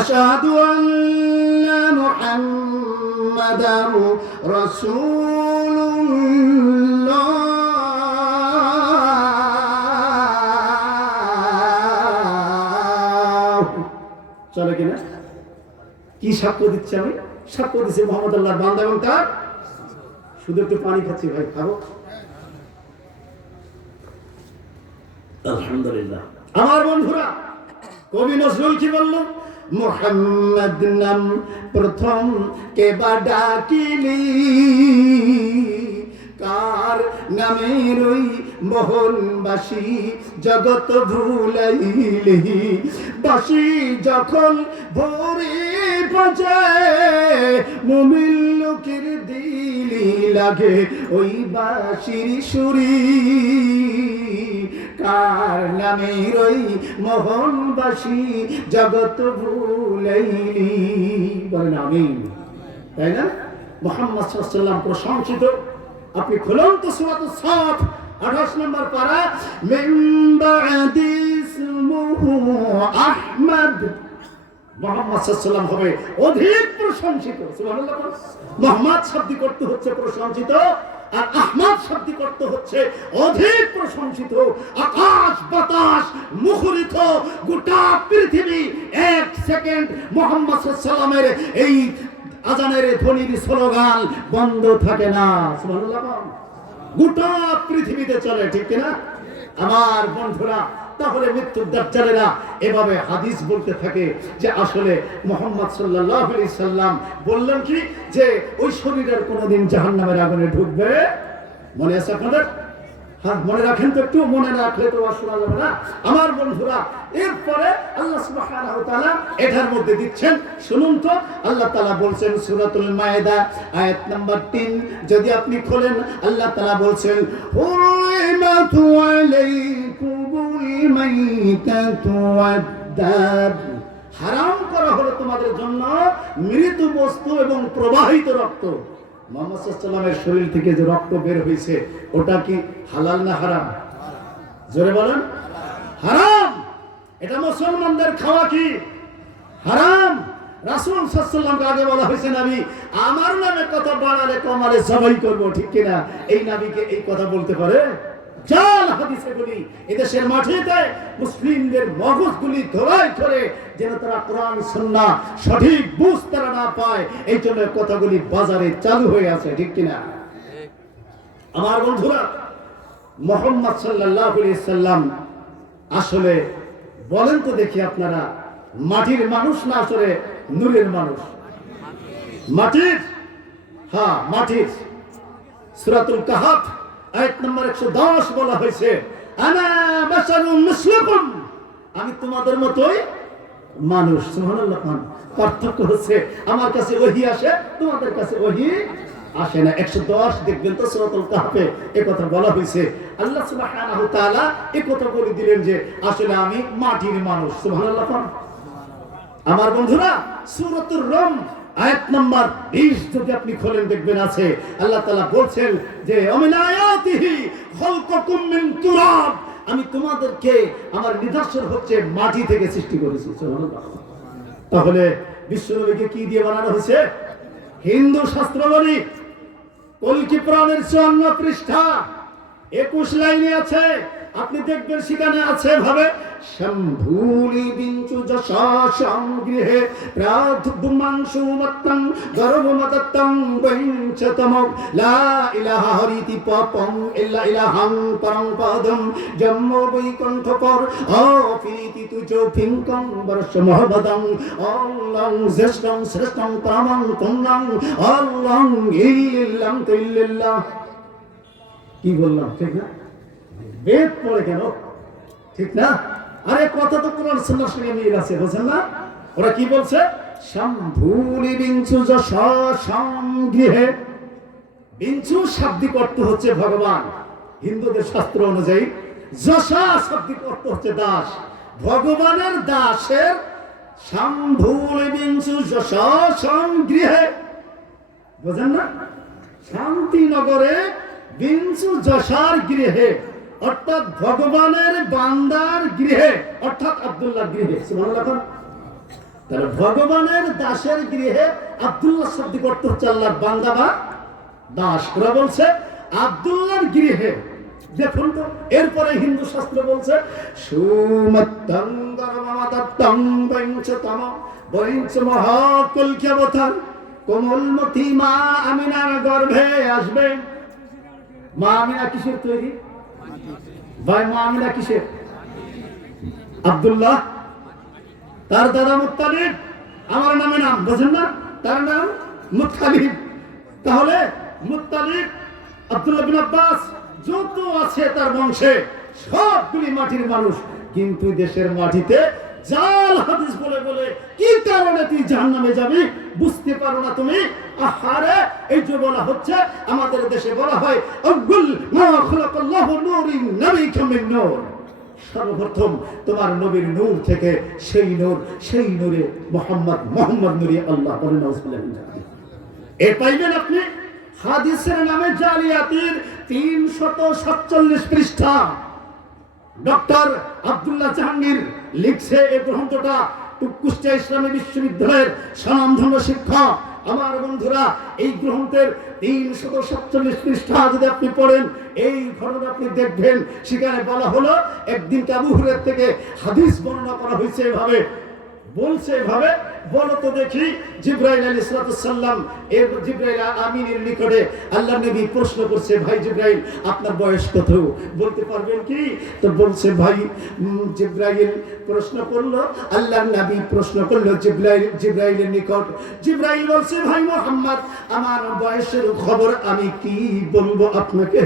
আশহাদু আন্না মুহাম্মাদার রাসূলুল্লাহ, চলে কিনা? কি সাক্ষ্য দিচ্ছি আমি? সাক্ষ্য দিচ্ছি মুহাম্মদ আল্লাহর বান্দা এবং তার। শুধু একটু পানি খাচ্ছি ভাই, খাবো? আলহামদুলিল্লাহ। আমার বন্ধুরা, কবি নজরুল কি বলল? মুহাম্মদ নাম প্রথম কে বা ডাকিলি, কার নামের ওই মোহনবাসী জগৎ ভুলাইলি। বাসি যখন ভোরে বাজে মুমিন লোকের দিলি লাগে ওই বাঁশির সুরি, কার নামের ওই মোহনবাসী জগৎ ভুলাইলি। বলেন আমিন। তাই না? মুহাম্মদ সাল্লাল্লাহু আলাইহি ওয়াসাল্লাম প্রশংসিত। আপনি খুলুন তো সূরাতুস সাফ 28 নম্বর পারা, মিন বাদি ইসমুহু আহমদ। মুহাম্মদ সাল্লাল্লাহু আলাইহি ওয়াসাল্লাম হবে অধিক প্রশংসিত। সুবহানাল্লাহ। মুহাম্মদ শাব্দিক অর্থ হচ্ছে প্রশংসিত, আর আহমদ শাব্দিক অর্থ হচ্ছে অধিক প্রশংসিত। আকাশ বাতাস মুখরিত, গোটা পৃথিবী 1 সেকেন্ড মুহাম্মদ সাল্লাল্লাহু আলাইহি ওয়াসাল্লামের এই আজানের ধ্বনির স্লোগান বন্ধ থাকে না। সুবহানাল্লাহ। গোটা পৃথিবীতে চলে, ঠিক কিনা? আমার বন্ধুরা, তাহলে মৃত্যুর দাজ্জালেরা এভাবে হাদিস বলতে থাকে যে আসলে মুহাম্মদ সাল্লাল্লাহু আলাইহি সাল্লাম বললেন কি, যে ওই শরীরের কোনোদিন জাহান্নামের আগুনে ঢুকবে। মনে আছে আপনাদের? হ্যাঁ, মনে রাখেন তো একটু। মনে রাখলে তো আর শোনা যাবে না। আমার বন্ধুরা, এরপরে আল্লাহ সুবহানাহু ওয়া তাআলা এটার মধ্যে দিচ্ছেন, শুনুন তো। আল্লাহ তাআলা বলছেন সূরাতুল মায়েদা আয়াত নাম্বার 3 যদি আপনি খোলেন, আল্লাহ তাআলা বলছেন, হুরিমাতু আলাইকুমুল মাইতাতু ওয়াদ-দাম, হারাম করা হলো তোমাদের জন্য মৃত বস্তু এবং প্রবাহিত রক্ত। মুহাম্মদ সাল্লাল্লাহু আলাইহি ওয়াসাল্লামের শরীর থেকে যে রক্ত বের হয়েছে, ওটা কি হালাল না হারাম? জোরে বলেন। হারাম। এটা মুসলমানদের খাওয়া কি হারাম। রাসূল সাল্লাল্লাহু আলাইহি ওয়াসাল্লামকে আগে বলা হয়েছে, নবী আমার নামে কথা বাড়ালে কমালে সবাই করব, ঠিক কিনা? এই নবীকে এই কথা বলতে পারে? জাল হাদিসে বলি এদেশের মাটিতে মুসলিমদের মগজগুলি ধরায় ধরে যেন তারা কোরআন সুন্নাহ সঠিক বুঝ তারা না পায়, এই জন্য কথাগুলি বাজারে চালু হয়ে আছে, ঠিক কিনা? আমার বন্ধুরা, মুহাম্মদ সাল্লাল্লাহু আলাইহি সাল্লাম আসলে বলেন তো দেখি আপনারা, মাটির মানুষ না আসলে নূরের মানুষ? মাটির, হ্যাঁ মাটির। সূরাতুল কাহফ আয়াত নম্বর 110 বলা হয়েছে, আনা বাশারুম মিসলুকুম, আমি তোমাদের মতোই মানুষ। সুবহানাল্লাহ। পার্থক্য হচ্ছে আমার কাছে ওহী আসে, তোমাদের কাছে ওহী আসে না। 110 দেখবেন তো সূরাতুল কাহফে এই কথা বলা হয়েছে। আল্লাহ সুবহানাহু ওয়া তাআলা এই কথা বলে দিলেন যে আসলে আমি মাটির মানুষ। সুবহানাল্লাহ। আমার বন্ধুরা, সূরাতুর রুম আয়াত নাম্বার 20 যদি আপনি খোলেন দেখবেন আছে আল্লাহ তাআলা বলছেন যে আমিন আয়াতিহি খালকাকুম মিন তুরাব, আমি তোমাদেরকে আমার নিদর্শন হচ্ছে মাটি থেকে সৃষ্টি করেছি। সুবহানাল্লাহ। তাহলে বিশ্বনবীকে কি দিয়ে বানানো হয়েছে? হিন্দু শাস্ত্র বলি কলকি পুরাণের 54 পৃষ্ঠা 21 লাইনে আছে, আপনি দেখবেন সেখানে আছে ভাবে শম্ভুলি বিঞ্চু যশাসং গৃহে প্রাধুমাংশু মত্তং গর্ভমতত্তং বঞ্চতম লা ইলাহা হরিতি পপং ইল্লা ইলাহং পরং পদম জম্ম বৈকুণ্ঠপর অফিতি তুজো ফিংকং বর্ষ মহবদং অল্লং জ্যেষ্ঠং শ্রেষ্ঠং পরমং পুণ্যং অল্লং ইল্লাম তিল্লাহ। কি বললাম ঠিক না? বেদ পড়ে কেন? ঠিক না? আরে কথা তো কোরআন সুন্নাহর সঙ্গে মিল আছে, বুঝছেন না? ওরা কি বলছে? শম্ভুলি বিঞ্চু যশাসং গৃহে। বিঞ্চু শাব্দিক অর্থ হচ্ছে ভগবান হিন্দুদের শাস্ত্র অনুযায়ী, যশা শাব্দিক অর্থ হচ্ছে দাস। ভগবানের দাসের শম্ভুলি বিঞ্চু যশাসং গৃহে, বুঝেন না? শান্তিনগরে বিঞ্চু যশার গৃহে, অর্থাৎ ভগবানের বান্দার গৃহে, অর্থাৎ আব্দুল্লাহর গৃহে। সুবহানাল্লাহ। তাহলে ভগবানের দাসের গৃহে আব্দুল্লাহ শব্দ অর্থ হচ্ছে আল্লাহর বান্দা বা দাস। ওরা বলছে আব্দুল্লাহর গৃহে। দেখুন তো, এরপরে হিন্দু শাস্ত্র বলছে সুমত্তং গর্ভমতত্তং বঞ্চতম বঞ্চ মহাকলকি অবতার, কোমলমতি মা আমিনার গর্ভে আসবে। মা আমিনা কিসের তৈরি ভাই? মা আমিনা কিসের? আব্দুল্লাহ, তার দাদা মুত্তালিব, আমার নামে নাম, বোঝেন না? তার নাম মুত্তালিব। তাহলে মুত্তালিব, আব্দুল্লাহ বিন আব্বাস যত আছে তার বংশে সবগুলি মাটির মানুষ। কিন্তু দেশের মাটিতে জাল হাদিস বলে বলে কি কারণে তুই জাহান্নামে যাবি বুঝতে পারো না তুমি? আহারে, এই যে বলা হচ্ছে, আমাদের দেশে বলা হয় আউয়াল মা খালাকাল্লাহু নূরিন নাবিকা মিন নূর, সর্বপ্রথম তোমার নবীর নূর থেকে সেই নূরে মুহাম্মদ নূরে আল্লাহ বলেন। এ পাইবেন আপনি হাদিসের নামে জালিয়াতির 347 পৃষ্ঠা। ডক্টর আব্দুল্লাহ জাহাঙ্গীর লিখছে এই গ্রন্থটা, কুষ্টিয়া ইসলামী বিশ্ববিদ্যালয়ের স্বনামধন্য শিক্ষক। আমার বন্ধুরা, এই গ্রন্থের 347 পৃষ্ঠা যদি আপনি পড়েন, এই ঘটনা আপনি দেখবেন সেখানে বলা হলো একদিন আবু হুরায়রা থেকে হাদিস বর্ণনা করা হয়েছে এভাবে, বলছে এভাবে, বলো তো দেখি জিবরাইল আলাইহিস সালাম, এই জিবরাইল আমিনের নিকটে আল্লাহ নবী প্রশ্ন করছে, ভাই জিবরাইল আপনার বয়স কত বলতে পারবেন কি? তো বলছে ভাই, জিবরাইল প্রশ্ন করলো, আল্লাহ নবী প্রশ্ন করলো জিবরাইলের নিকট। জিবরাইল বলছে, ভাই মুহাম্মদ আমার বয়সের খবর আমি কি বলবো আপনাকে?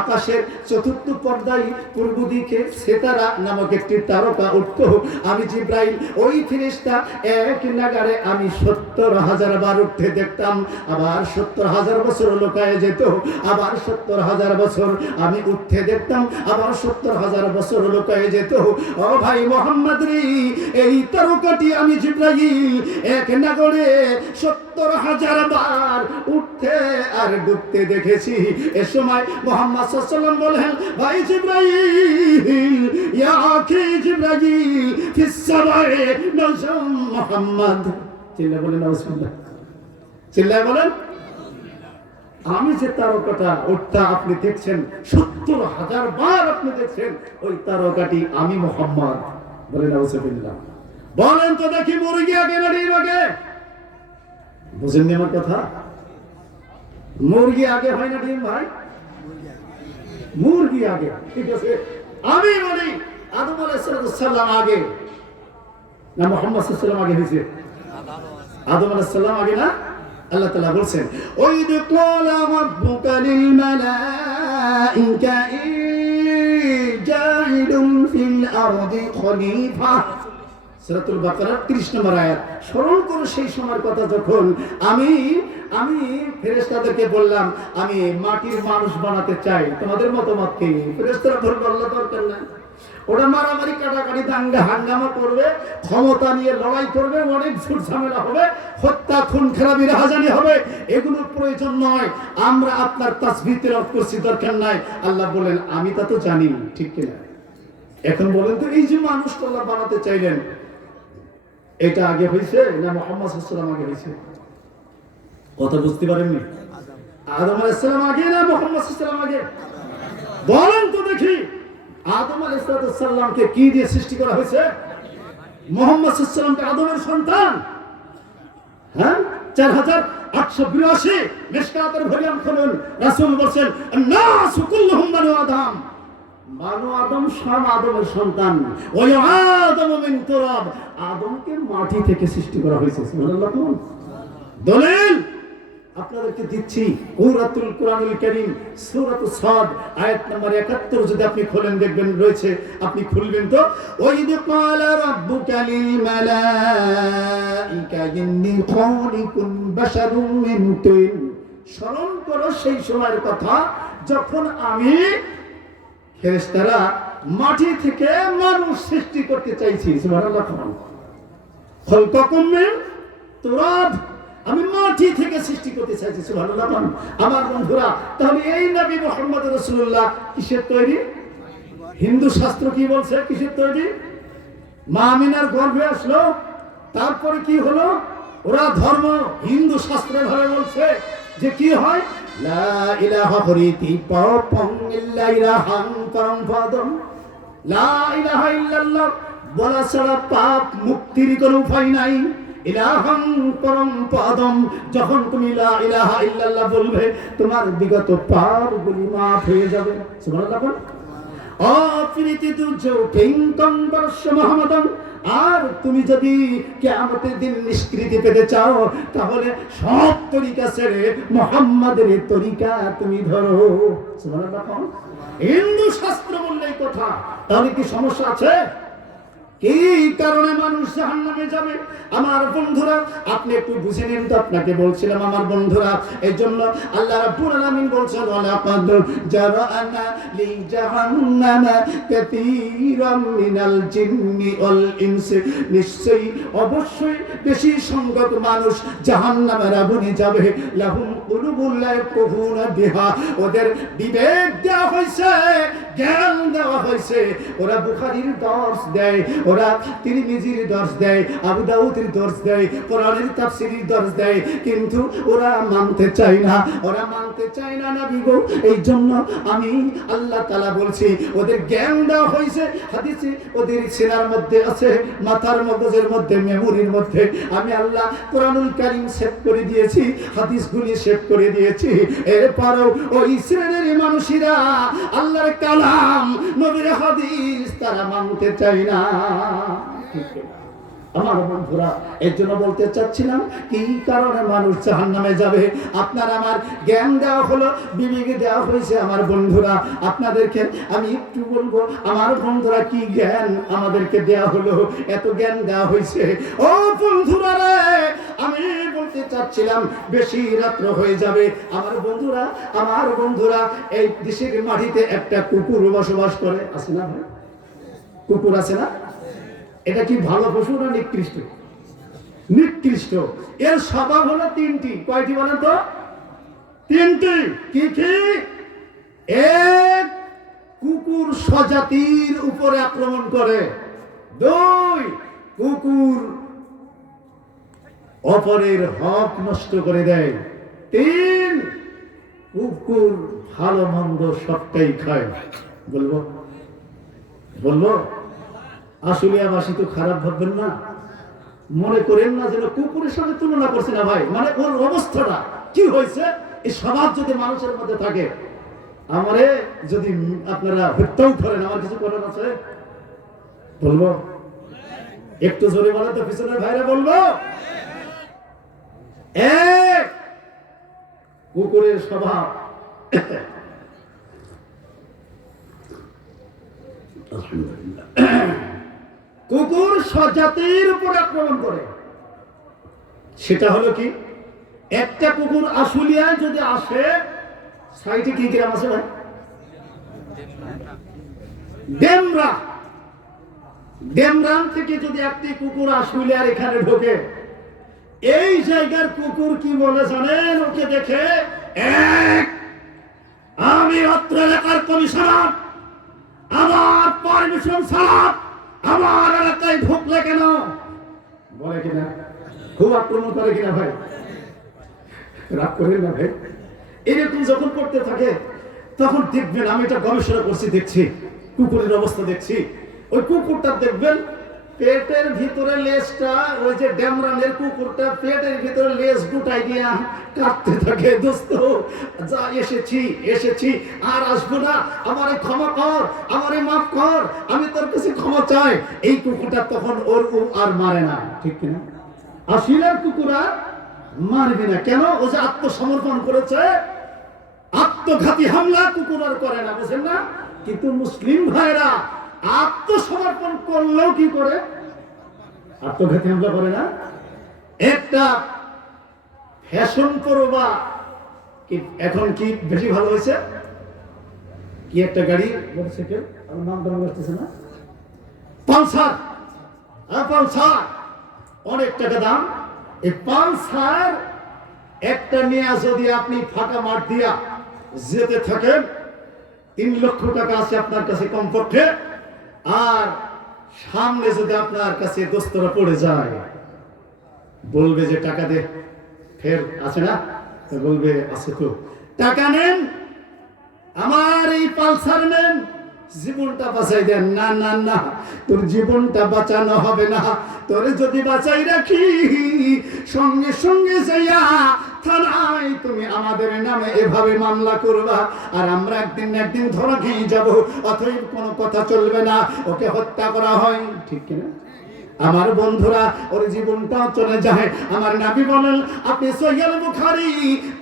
আকাশের চতুর্থ পর্দায় পূর্ব দিকে সিতারা নামক একটি তারকা উঠতো, আমি জিবরাইল ওই ফেরেশতা এক নাগারে আমি 70,000 বার উঠতে দেখতাম, আবার 70,000 বছর লুকায়ে যেত, আবার 70,000 বছর আমি উঠতে দেখতাম, আবার 70,000 বছর লুকায়ে যেত। ও ভাই মুহাম্মদ রে, এই তারকাটি আমি জিবরাইল এক নাগারে 70,000 বার উঠতে আর ডুবতে দেখেছি। এ সময় মুহাম্মদ সাল্লাল্লাহু আলাইহি ওয়াসাল্লাম বলেন, ভাই জিবরাইল, ইয়া আখি জিবরাইল ফিস সামায়ে নজম মুহাম্মদ। চিল্লায় বলেন নাউজুবিল্লাহ, চিল্লায় বলেন। আমি যে তারকাটা ওটা আপনি দেখছেন 70,000 বার আপনি দেখছেন, ওই তারকাটি আমি মোহাম্মদ। বলেন নাউজুবিল্লাহ। বলেন তো দেখি মুরগি আগে না ডিম আগে? বুঝেননি আমার কথা? মুরগি আগে হয় না ডিম ভাই? মুরগি আগে, ঠিক আছে। আমি বলি আদম আলাইহিস সালাম আগে না মুহাম্মদ সাল্লাল্লাহু আলাইহি ওয়াসাল্লাম আগে হয়েছে? আদম আলাইহিস সালাম আগে না? আল্লাহ তাআলা বলেন ওয়াইদ ক্বালা রাব্বুকা লিল মালাইকা জাইলুন ফিল আরদি খলিফা। সূরাতুল বাকারার 30 নম্বর আয়াত। স্মরণ করো সেই সময়ের কথা যখন আমি ফেরেশতাদেরকে বললাম আমি মাটির মানুষ বানাতে চাই, তোমাদের মতামত কি? ফেরেশতারা বলল আল্লাহ দরকার নাই, ওরা মারামারি কাটাকাটি দাঙ্গা হাঙ্গামা করবে, ক্ষমতা নিয়ে লড়াই করবে, অনেক ঝুট ঝামেলা হবে, হত্যা খুন খারাপি রাহাজানি হবে, এগুলোর প্রয়োজন নয়। আমরা আপনার তাসবিহ তেলাওয়াত করছি, দরকার নাই। আল্লাহ বলেন আমি তা তো জানি, ঠিক কিনা? এখন বলেন তো এই যে মানুষ আল্লাহ বানাতে চাইলেন, এটা আগে হয়েছে না মুহাম্মদ সাল্লাল্লাহু আলাইহি ওয়াসাল্লাম আগে হয়েছে? কথা বুঝতে পারেননি? আদম আলাইহিস সালাম আগে না মুহাম্মদ সাল্লাল্লাহু আলাইহি ওয়াসাল্লাম আগে? বলেন তো দেখি। আদম আলাইহিস সালামকে কি দিয়ে সৃষ্টি করা হয়েছে? মুহাম্মদ সাল্লাল্লাহু আলাইহি ওয়াসাল্লামকে আদমের সন্তান। হ্যাঁ, 4882 মিশকাতের ভলিউম খুলুন, রাসূল বলেন আন-নাসু কুল্লুহুম বানু আদম। বানু আদম সব আদমের সন্তান। ওয়া আদমু মিন তুরাব, আদমকে মাটি থেকে সৃষ্টি করা হয়েছে। সুবহানাল্লাহ। দলিল আপনাদেরকে দিচ্ছি, কুরআনুল কারীম সূরাতুস সাদ আয়াত নম্বর 71 যদি আপনি খোলেন দেখবেন রয়েছে, আপনি খুলবেন তো। ওয়াইদ ক্বালা রাব্বুকা লিল মালাইকা ইন্নী খালিকুন বাশারুম মিন তিন। স্মরণ করো সেই সময়ের কথা যখন আমি ফেরেশতারা মাটি থেকে মানুষ সৃষ্টি করতে চাইছি। সুবহানাল্লাহ। খলকাকুম মিন তুরাব, আমি মাটি থেকে সৃষ্টি করতে চাইছি। সুবহানাল্লাহ। আমার বন্ধুরা, তাহলে এই নবী মুহাম্মদ রাসূলুল্লাহ কিসের তৈরি? হিন্দু শাস্ত্র কি বলছে কিসের তৈরি? মা আমিনার গর্ভে আসলো, তারপরে কি হলো? ওরা ধর্ম হিন্দু শাস্ত্রের ভাবে বলছে যে কি হয়, লা ইলাহা হরিতি পরম ইল্লা ইলাহান পরম পদম। লা ইলাহা ইল্লাল্লাহ বলা ছাড়া পাপ মুক্তির কোনো উপায় নাই। ইলাহান পরম পদম, যখন তুমি লা ইলাহা ইল্লাল্লাহ বলবে তোমার বিগত পাপগুলি মাফ হয়ে যাবে। সুবহানাল্লাহ। অপ্রীতি দুর্যোগ কিংকং বর্ষ মুহাম্মাদান। আর তুমি যদি কিয়ামতের দিন নিষ্কৃতি পেতে চাও তাহলে সব তরিকা ছেড়ে মুহাম্মাদের তরিকা তুমি ধরো। সুবহানাল্লাহ। হিন্দু শাস্ত্র বললে এই কথা, তাহলে কি সমস্যা আছে? কি কারণে মানুষ জাহান্নামে যাবে? আমার বন্ধুরা, আপনি একটু বুঝে নিন তো, আপনাকে বলছিলাম আমার বন্ধুরা, এই জন্য আল্লাহ রাব্বুল আলামিন বলছেন ওয়ালাকাদ জারানা লি জাহান্নামা কাতীরাম মিনাল জিন্নি ওয়াল ইনসি। নিশ্চয়ই অবশ্যই বেশি সংখ্যক মানুষ জাহান্নামের আগুনে যাবে। লাহুম কুলুবুল লা ইয়াফকাহুনা বিহা, ওদের বিবেক দেওয়া হয়েছে, জ্ঞান দেওয়া হয়েছে, ওরা বুখারীর দর্শ দেয়, ওরা তিরমিজির দর্শ দেয়, আবু দাউদের দর্শ দেয়, কোরআনের তাফসীরের দর্শ দেয়, কিন্তু ওরা মানতে চায় না, ওরা মানতে চায় না নবী গো। এই জন্য আমি আল্লাহ তাআলা বলছি ওদের জ্ঞান দেওয়া হয়েছে, হাদিসে ওদের সিনার মধ্যে আছে, মাথার মগজের মধ্যে, মেমোরির মধ্যে আমি আল্লাহ কোরআনুল কারীম সেভ করে দিয়েছি, হাদিসগুলি সেভ করে দিয়েছি। এরপরও ওই শ্রেণীর মানুষেরা আল্লাহর কালাম, নবীর হাদিস তারা মানতে চায় না। আমার বন্ধুরা, এর জন্য বলতে চাচ্ছিলাম কি কারণে মানুষ জাহান্নামে যাবে। আপনার আমার জ্ঞান দেওয়া হলো, বিবেক দেওয়া হয়েছে। আমার বন্ধুরা, আপনাদেরকে আমি একটু বলবো, আমার বন্ধুরা কি জ্ঞান আমাদেরকে দেওয়া হলো, এত জ্ঞান দেওয়া হয়েছে। ও বন্ধুরা রে, আমি বলতে চাচ্ছিলাম বেশি রাত্র হয়ে যাবে। আমার বন্ধুরা, এই দেশের মাটিতে একটা কুকুর বসবাস করে, আছে না ভাই? কুকুর আছে না? এটা কি ভালো পশু না নিকৃষ্ট? নিকৃষ্ট। এর স্বভাব হলো তিনটি। কয়টি বলেন তো? তিনটি। কি কি? এক, কুকুর স্বজাতির উপরে আক্রমণ করে। দুই, কুকুর অপরের হক নষ্ট করে দেয়। তিন, কুকুর ভালো মন্দ সবটাই খায়। বলবো বলবো আশুলিয়াবাসী তো খারাপ ভাববেন না, মনে করেন না যেন কুকুরের সঙ্গে তুলনা করছে না ভাই। মানে ওর অবস্থাটা কি হয়েছে, এই স্বভাব যদি মানুষের মধ্যে থাকে, আমারে যদি আপনারা হত্যাও করেন, আমার কিছু করার আছে? বলবো একটু জোরে বলে তো পিছনের ভাইরা বলবো। এক কুকুরের স্বভাব, কুকুর স্বজাতির উপর আক্রমণ করে। সেটা হলো কি, একটা কুকুর আশুলিয়ায় যদি আসে, সাইটে কি গ্রাম আছে ভাই? ডেমরা। ডেমরান থেকে যদি একটি কুকুর আশুলিয়ার এখানে ঢোকে, এই জায়গার কুকুর কি বলে জানেন? ওকে দেখে, এক, আমি অত্র এলাকার কমিশনার, আমার পারমিশন ছাড়া আমার এলাকায় ঢুকলে কেন? বলে কিনা? খুব আক্রমণ করে কিনা ভাই? রাগ করেন না ভাই। এরকম যখন করতে থাকে তখন দেখবেন, আমি এটা গবেষণা করছি, দেখছি কুকুরের অবস্থা দেখছি, ওই কুকুরটা দেখবেন পেটের ভিতরে লেজটা, ওই যে ডেমরানের কুকুরটা পেটের ভিতরে লেজ গুটাই দিয়া কাটতে থাকে। দোস্ত যা, এসেছি এসেছি, আর আসবো না, আমারে ক্ষমা কর, আমারে মাফ কর, আমি তোর কাছে ক্ষমা চাই। এই কুকুরটা তখন ওর আর মারে না, ঠিক কিনা? আশিলার কুকুর আর মারবে না কেন? ও যে আত্মসমর্পণ করেছে, আত্মঘাতী হামলা কুকুর আর করে না, বুঝেন না? কিন্তু মুসলিম ভাইরা আত্মসমর্পণ করলেও কি করে? আত্মঘাতী হামলা করে না। একটা ফ্যাশন করবা কি এখন কি বেশি ভালো হয়েছে? কি একটা গাড়ি মোটরসাইকেল, আমার নামটা মনে আসতেছে না, পালসার। পালসার অনেক টাকা দাম। এই পালসার একটা নিয়ে যদি আপনি ফাঁকা মাঠ দিয়া যেতে থাকেন, 3 লক্ষ টাকা আছে আপনার কাছে কমপক্ষে, আর সামনে যদি আপনার কাছে দোস্তরা পড়ে যায়, বলবে যে টাকা দে, ফের আছে না? বলবে আছে তো, টাকা নেন, আমার এই পালসার নেন, জীবনটা বাঁচাই দেন। না না না, তোর জীবনটা বাঁচানো হবে না, তোরে যদি বাঁচাই রাখি, সঙ্গে সঙ্গে যাইয়া থানায় তুমি আমাদের নামে এভাবে মামলা করবা, আর আমরা একদিন না একদিন ধরা খেয়ে যাবো। অতএব কোনো কথা চলবে না, ওকে হত্যা করা হয়, ঠিক কিনা? আমার বন্ধুরা, ওর জীবনটাও চলে যায়। আমার নবী বলেন, আপনি সহিহ বুখারী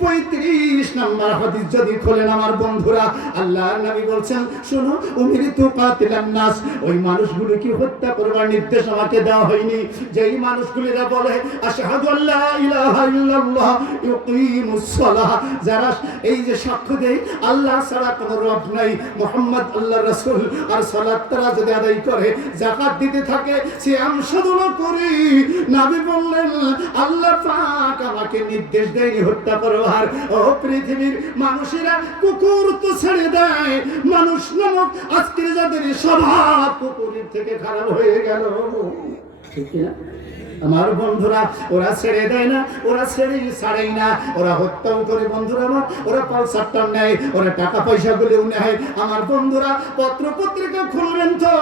35 নম্বর হাদিস যদি খোলেন আমার বন্ধুরা, আল্লাহর নবী বলছেন, শুনো, উমিরতু কাতিলান নাস, ওই মানুষগুলোকে হত্যা করবার নির্দেশ আমাকে দেওয়া হয়নি যেই মানুষগুলোরা বলে আশহাদু আল্লা ইলাহা ইল্লাল্লাহ ইউকিমুস সালাহ, যারা এই যে সাক্ষ্য দেয় আল্লাহ ছাড়া কোনো রব নাই, মুহাম্মদ আল্লাহর রাসূল, আর সালাত তারা যদি আদায় করে, যাকাত দিতে থাকে, সিয়াম সাধনা করি, নবী বললেন আল্লাহ পাক আমাকে নির্দেশ দেয়নি হত্যা করবার। ও পৃথিবীর মানুষেরা, কুকুর তো ছেড়ে দেয়, মানুষ নামক আজকের যাদের স্বভাব কুকুরের থেকে খারাপ হয়ে গেল, ঠিক না? আমার বন্ধুরা, ওরা ছেড়ে দেয় না, ওরা ছাড়েই না, ওরা হত্যাও করে বন্ধুরা আমার, ওরা পালসারটা নেয়, ওরা টাকা পয়সা গুলোও নেয়। আমার বন্ধুরা, পত্র পত্রিকা খুলবেন তো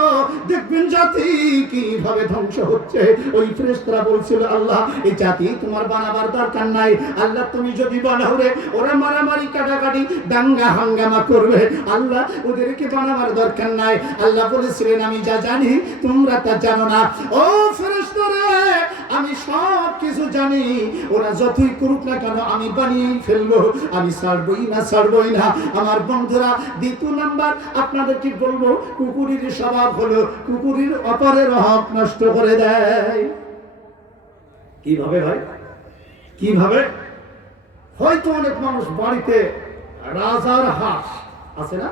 দেখবেন জাতি কিভাবে ধ্বংস হচ্ছে। ওই ফেরেশতারা বলছিল, আল্লাহ এই জাতি তোমার বানাবার দরকার নাই, আল্লাহ তুমি যদি বানাও রে, ওরা মারামারি কাটাকাটি দাঙ্গা হাঙ্গামা করবে, আল্লাহ ওদেরকে বানাবার দরকার নাই। আল্লাহ বলেছিলেন, আমি যা জানি তোমরা তা জানো না। ও ফেরেশতারা, আমি সব কিছু জানি, ওরা যতই করুক না কেন আমি বানিয়ে ফেলবো, আমি ছাড়বই না। আমার বন্ধুরা, 2 নাম্বার আপনাদেরকে বলবো, কুকুরের স্বভাব হলো কুকুরের অপরের হক নষ্ট করে দেয়। কিভাবে ভাই? কিভাবে? হয়তো অনেক মানুষ বাড়িতে রাজার হাঁস আছে না,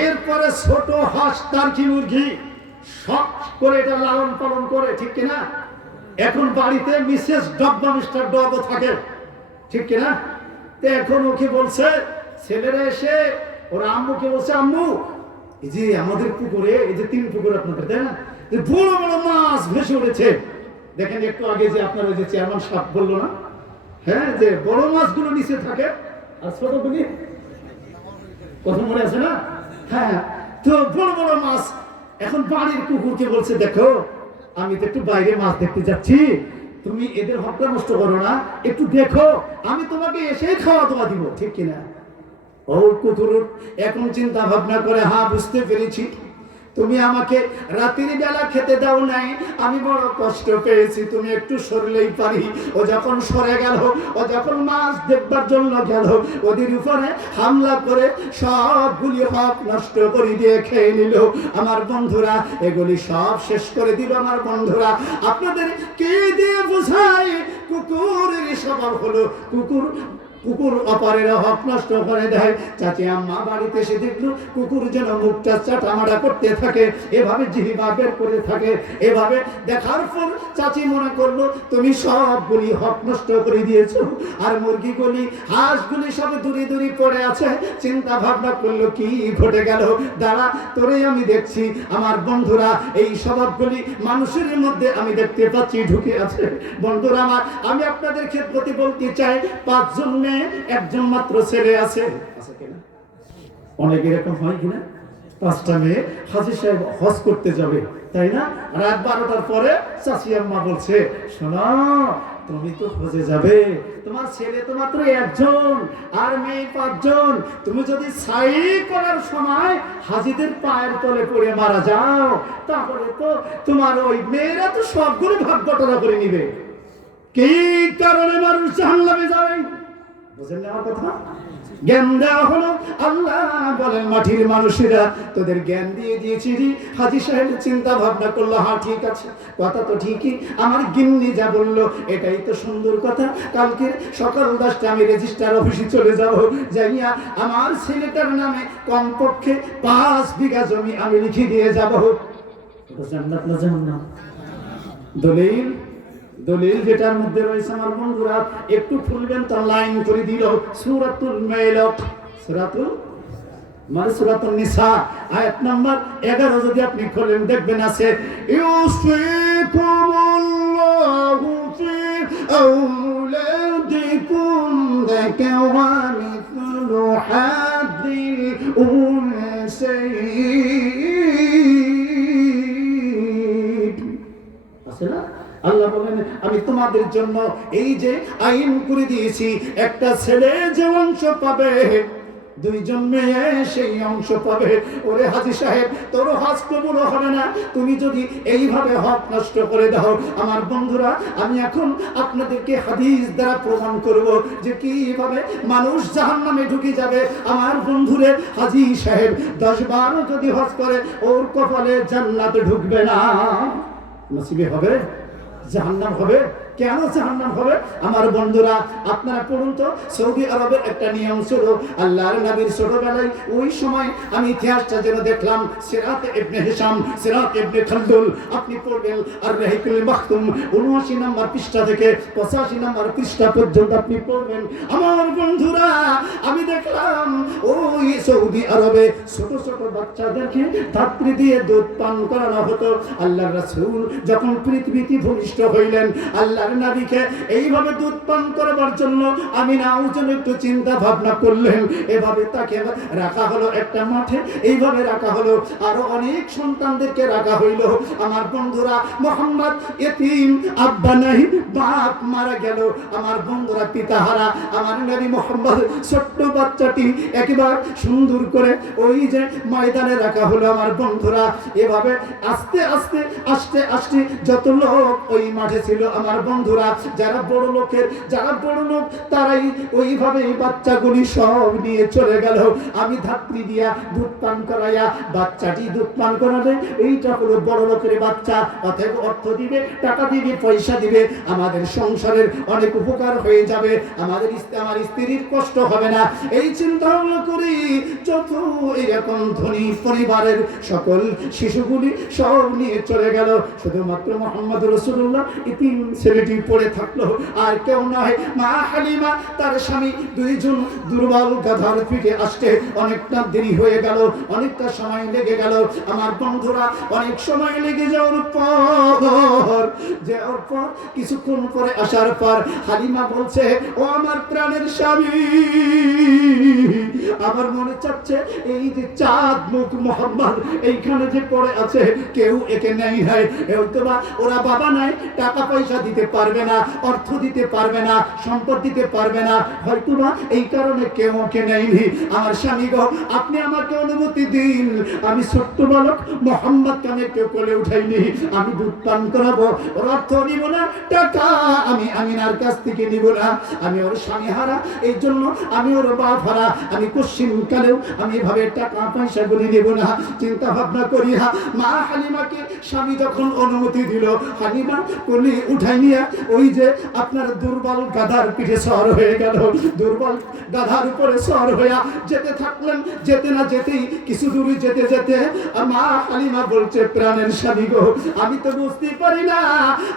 এরপরে ছোট হাঁস টার্কি মুরগি শখ করে এটা লালন পালন করে, ঠিক কিনা? এখন বাড়িতে মিসেস ডগ বা মিস্টার ডগও থাকে, ঠিক কিনা? তো এখন ওকে বলছে, ছেলেরা এসে ওরা আম্মুকে বলছে, আম্মু এই যে আমাদের পুকুরে, এই যে 3 পুকুর আপনাদের, তাই না, বড় বড় মাছ ভেসে উঠেছে। দেখেন একটু আগে যে আপনার ওই যে চেয়ারম্যান সাহেব বললো না, হ্যাঁ, যে বড় মাছগুলো নিচে থাকে আর ছোটগুলি কথা মনে আছে না? হ্যাঁ, তো বড় বড় মাছ এখন বাড়ির কুকুরকে বলছে, দেখো আমি তো একটু বাইরে মাছ দেখতে যাচ্ছি, তুমি এদের হকটা নষ্ট করো না, একটু দেখো, আমি তোমাকে এসে খাওয়া দাওয়া দিব, ঠিক কিনা? ও কুকুর এখন চিন্তা ভাবনা করে, হ্যাঁ বুঝতে পেরেছি, তুমি আমাকে রাতের বেলা খেতে দাও নাই, আমি বড় কষ্ট পেয়েছি, তুমি একটু সরলেই পারি। ও যখন সরে গেল, ও যখন মাছ দেখবার জন্য গেল, ওদের উপরে হামলা করে সবগুলি হক নষ্ট করে দিয়ে খেয়ে নিল। আমার বন্ধুরা এগুলি সব শেষ করে দিল। আমার বন্ধুরা, আপনাদের কে দিয়ে বোঝায় কুকুরের স্বভাব হলো কুকুর অপরের হক নষ্ট করে দেয়। চাচি আম্মা বাড়িতে এসে দেখলো কুকুর যেন মুখটা চাটামাটা করতে থাকে, এভাবে জিহ্বা বের করে থাকে। এভাবে দেখার পর চাচি মনে করলো তুমি সবগুলি হক নষ্ট করে দিয়েছো, আর মুরগিগুলি হাঁসগুলি সব দূরে দূরে পড়ে আছে। চিন্তা ভাবনা করলো কি ঘটে গেল, দাঁড়া তোরে আমি দেখছি। আমার বন্ধুরা, এই স্বভাবগুলি মানুষের মধ্যে আমি দেখতে পাচ্ছি ঢুকে আছে। বন্ধুরা আমার, আমি আপনাদের ক্ষেত্রে বলতে চাই, 5 জন মেয়ে, একজন মাত্র ছেলে আছে কিনা? অনেক এরকম হয় কিনা? 5টা মেয়ে হাজী সাহেব হজ করতে যাবে, তাই না? রাত 12টার পরে চাচি আম্মা বলছে, শোনো তুমি তো হজে যাবে, তোমার ছেলে তো মাত্র 1জন আর মেয়ে 5 জন। তুমি যদি সাই করার সময় হাজীদের পায়ের তলে পড়ে মারা যাও, তাহলে তো তোমার ওই মেয়েরা তো সবগুলো ভাগ বটনা করে নিবে। কি কারণে মানুষ জাহান্নামে যাবে? বুঝেন না আমার কথা? জ্ঞান দেওয়া হলো। আল্লাহ বলেন, মাটির মানুষেরা তোদের জ্ঞান দিয়ে দিয়েছি। হাজী সাহেব চিন্তা ভাবনা করলো, হ্যাঁ ঠিক আছে, কথা তো ঠিকই, আমার গিন্নি যা বললো এটাই তো সুন্দর কথা। কালকে সকাল 10টায় আমি রেজিস্ট্রার অফিসে চলে যাব, যাইয়া আমার ছেলেটার নামে কমপক্ষে 5 বিঘা জমি আমি লিখে দিয়ে যাব। জান্নাত না জাহান্নাম? দলিল যেটার মধ্যে রয়েছে আমার বন্ধুরা, একটু খুলবেন তো, লাইন করে দিল সূরাতুল মাইলাত, সূরাতুন নিসা আয়াত নাম্বার 11 যদি আপনি খোলেন দেখবেন আছে, ইউসিকুমুল্লাহু ফি আওলাদিকুম যাকাওয়া মিসলু হাদ্দিল উনসাইয়্যিন। আছে না? আল্লাহ বলেন, আমি তোমাদের জন্য এই যে আইন করে দিয়েছি, একটা ছেলে যে অংশ পাবে, 2 জন মেয়ে সেই অংশ পাবে। ওরে হাজী সাহেব, তোর হজ কবুল হবে না তুমি যদি এইভাবে হক নষ্ট করে দাও। আমার বন্ধুরা, আমি এখন আপনাদেরকে হাদিস দ্বারা প্রমাণ করব যে কিভাবে মানুষ জাহান্নামে ঢুকে যাবে। আমার বন্ধুরে, হাজী সাহেব 10 বার যদি হজ করে, ওর কপালে জান্নাতে ঢুকবে না, নসিবে হবে জাহান্নাম হবে। কেন জাহান্নাম হবে? আমার বন্ধুরা, আপনারা পড়ুন তো, সৌদি আরবের একটা নিয়ম ছিল, আল্লাহর নবীর ছোটবেলায় ওই সময় আমি ইতিহাসটা যেন দেখলাম, সিরাত ইবনে হিশাম, সিরাত ইবনে খালদুল, আপনি পড়বেন আর রাহিকুল মাখতুম 79 নম্বর পৃষ্ঠা থেকে 85 নম্বর পৃষ্ঠা পর্যন্ত আপনি পড়বেন। আমার বন্ধুরা, আমি দেখলাম ওই সৌদি আরবে ছোট ছোট বাচ্চাদেরকে ধাত্রী দিয়ে দুধ পান করানো হতো। আল্লাহর রাসূল যখন পৃথিবীতে ভূমিষ্ঠ হইলেন, আল্লাহর নবীকে এইভাবে দুধ পান করবার জন্য আমিনা ওজন একটু চিন্তা ভাবনা করলেন। এভাবে তাকে রাখা হলো একটা মাঠে, এইভাবে রাখা হলো, আরো অনেক সন্তানদেরকে রাখা হইল। আমার বন্ধুরা, মোহাম্মদ এতিম, আব্বা নাই, বাপ মারা গেল। আমার বন্ধুরা পিতাহারা, আমার নবী মোহাম্মদ ছোট্ট বাচ্চাটি একেবারে সুন্দর করে ওই যে ময়দানে রাখা হলো। আমার বন্ধুরা, এভাবে আস্তে আস্তে আস্তে আস্তে যত লোক ওই মাঠে ছিল, আমার বন্ধুরা, যারা বড় লোক তারাই ওইভাবে বাচ্চাগুলি সব নিয়ে চলে গেল। আমি ধাত্রী দিয়া দুধ পান করাইয়া বাচ্চাটি দুধ পান করালে, এইটা হলো বড় লোকের বাচ্চা, অতএব অর্থ দিবে, টাকা দিবে, পয়সা দিবে, আমাদের সংসারের অনেক উপকার হয়ে যাবে, আমার স্ত্রীর কষ্ট হবে না। এই চিন্তা ভাবনা করি যত এরকম ধনী পরিবারের সকল শিশুগুলি সব নিয়ে চলে গেল, শুধুমাত্র মুহাম্মদ রাসূলুল্লাহ ইতিম ছেলেটি পড়ে থাকলো। আর কেউ নয়, মা হালিমা, তার স্বামী, 2 জন দুর্বল গাধার পিঠে আসতে অনেকটা দেরি হয়ে গেল, অনেকটা সময় লেগে গেল। আমার বন্ধুরা, অনেক সময় লেগে যাওয়ার পর যে দেওয়ার পর কিছুক্ষণ পরে আসার পর হালিমা বলছে, ও আমার প্রাণের স্বামী, আমার মনে চাচ্ছে এই যে চাঁদ মুখ মোহাম্মদ এইখানে যে পড়ে আছে, কেউ একে নেই হয়, হয়তোবা ওরা বাবা নাই, টাকা পয়সা দিতে পারবে না, অর্থ দিতে পারবে না, সম্পদ দিতে পারবে না, হয়তোবা এই কারণে কেউ ওকে নেয়নি। আমার স্বামী গো, আপনি আমাকে অনুমতি দিন, আমি ছোট্ট বালক মোহাম্মদকে আমি কেউ কোলে উঠাইনি, আমি দুধ পান করাবো, ওর অর্থ নিব না, টাকা আমি আমিনার কাছ থেকে নিব না, আমি ওর স্বামী হারা, এই জন্য আমি ওর বাপ হারা, আমি কোশ্চিনকালেও আমি এভাবে টাকা পয়সা গুলি নেব না। চিন্তা ভাবনা করি, মা হালিমাকে স্বামী যখন অনুমতি দিল, হালিমা কোলে উঠাই নিয়ে ওই যে আপনার দুর্বল গাধার পিঠে সওয়ার হয়ে গেল, দুর্বল গাধার উপরে সওয়ার হইয়া যেতে থাকলেন। যেতে না যেতেই কিছু দূর যেতে যেতে মা হালিমা বলছে, প্রাণের স্বামী গো, আমি তো বুঝতে পারি না,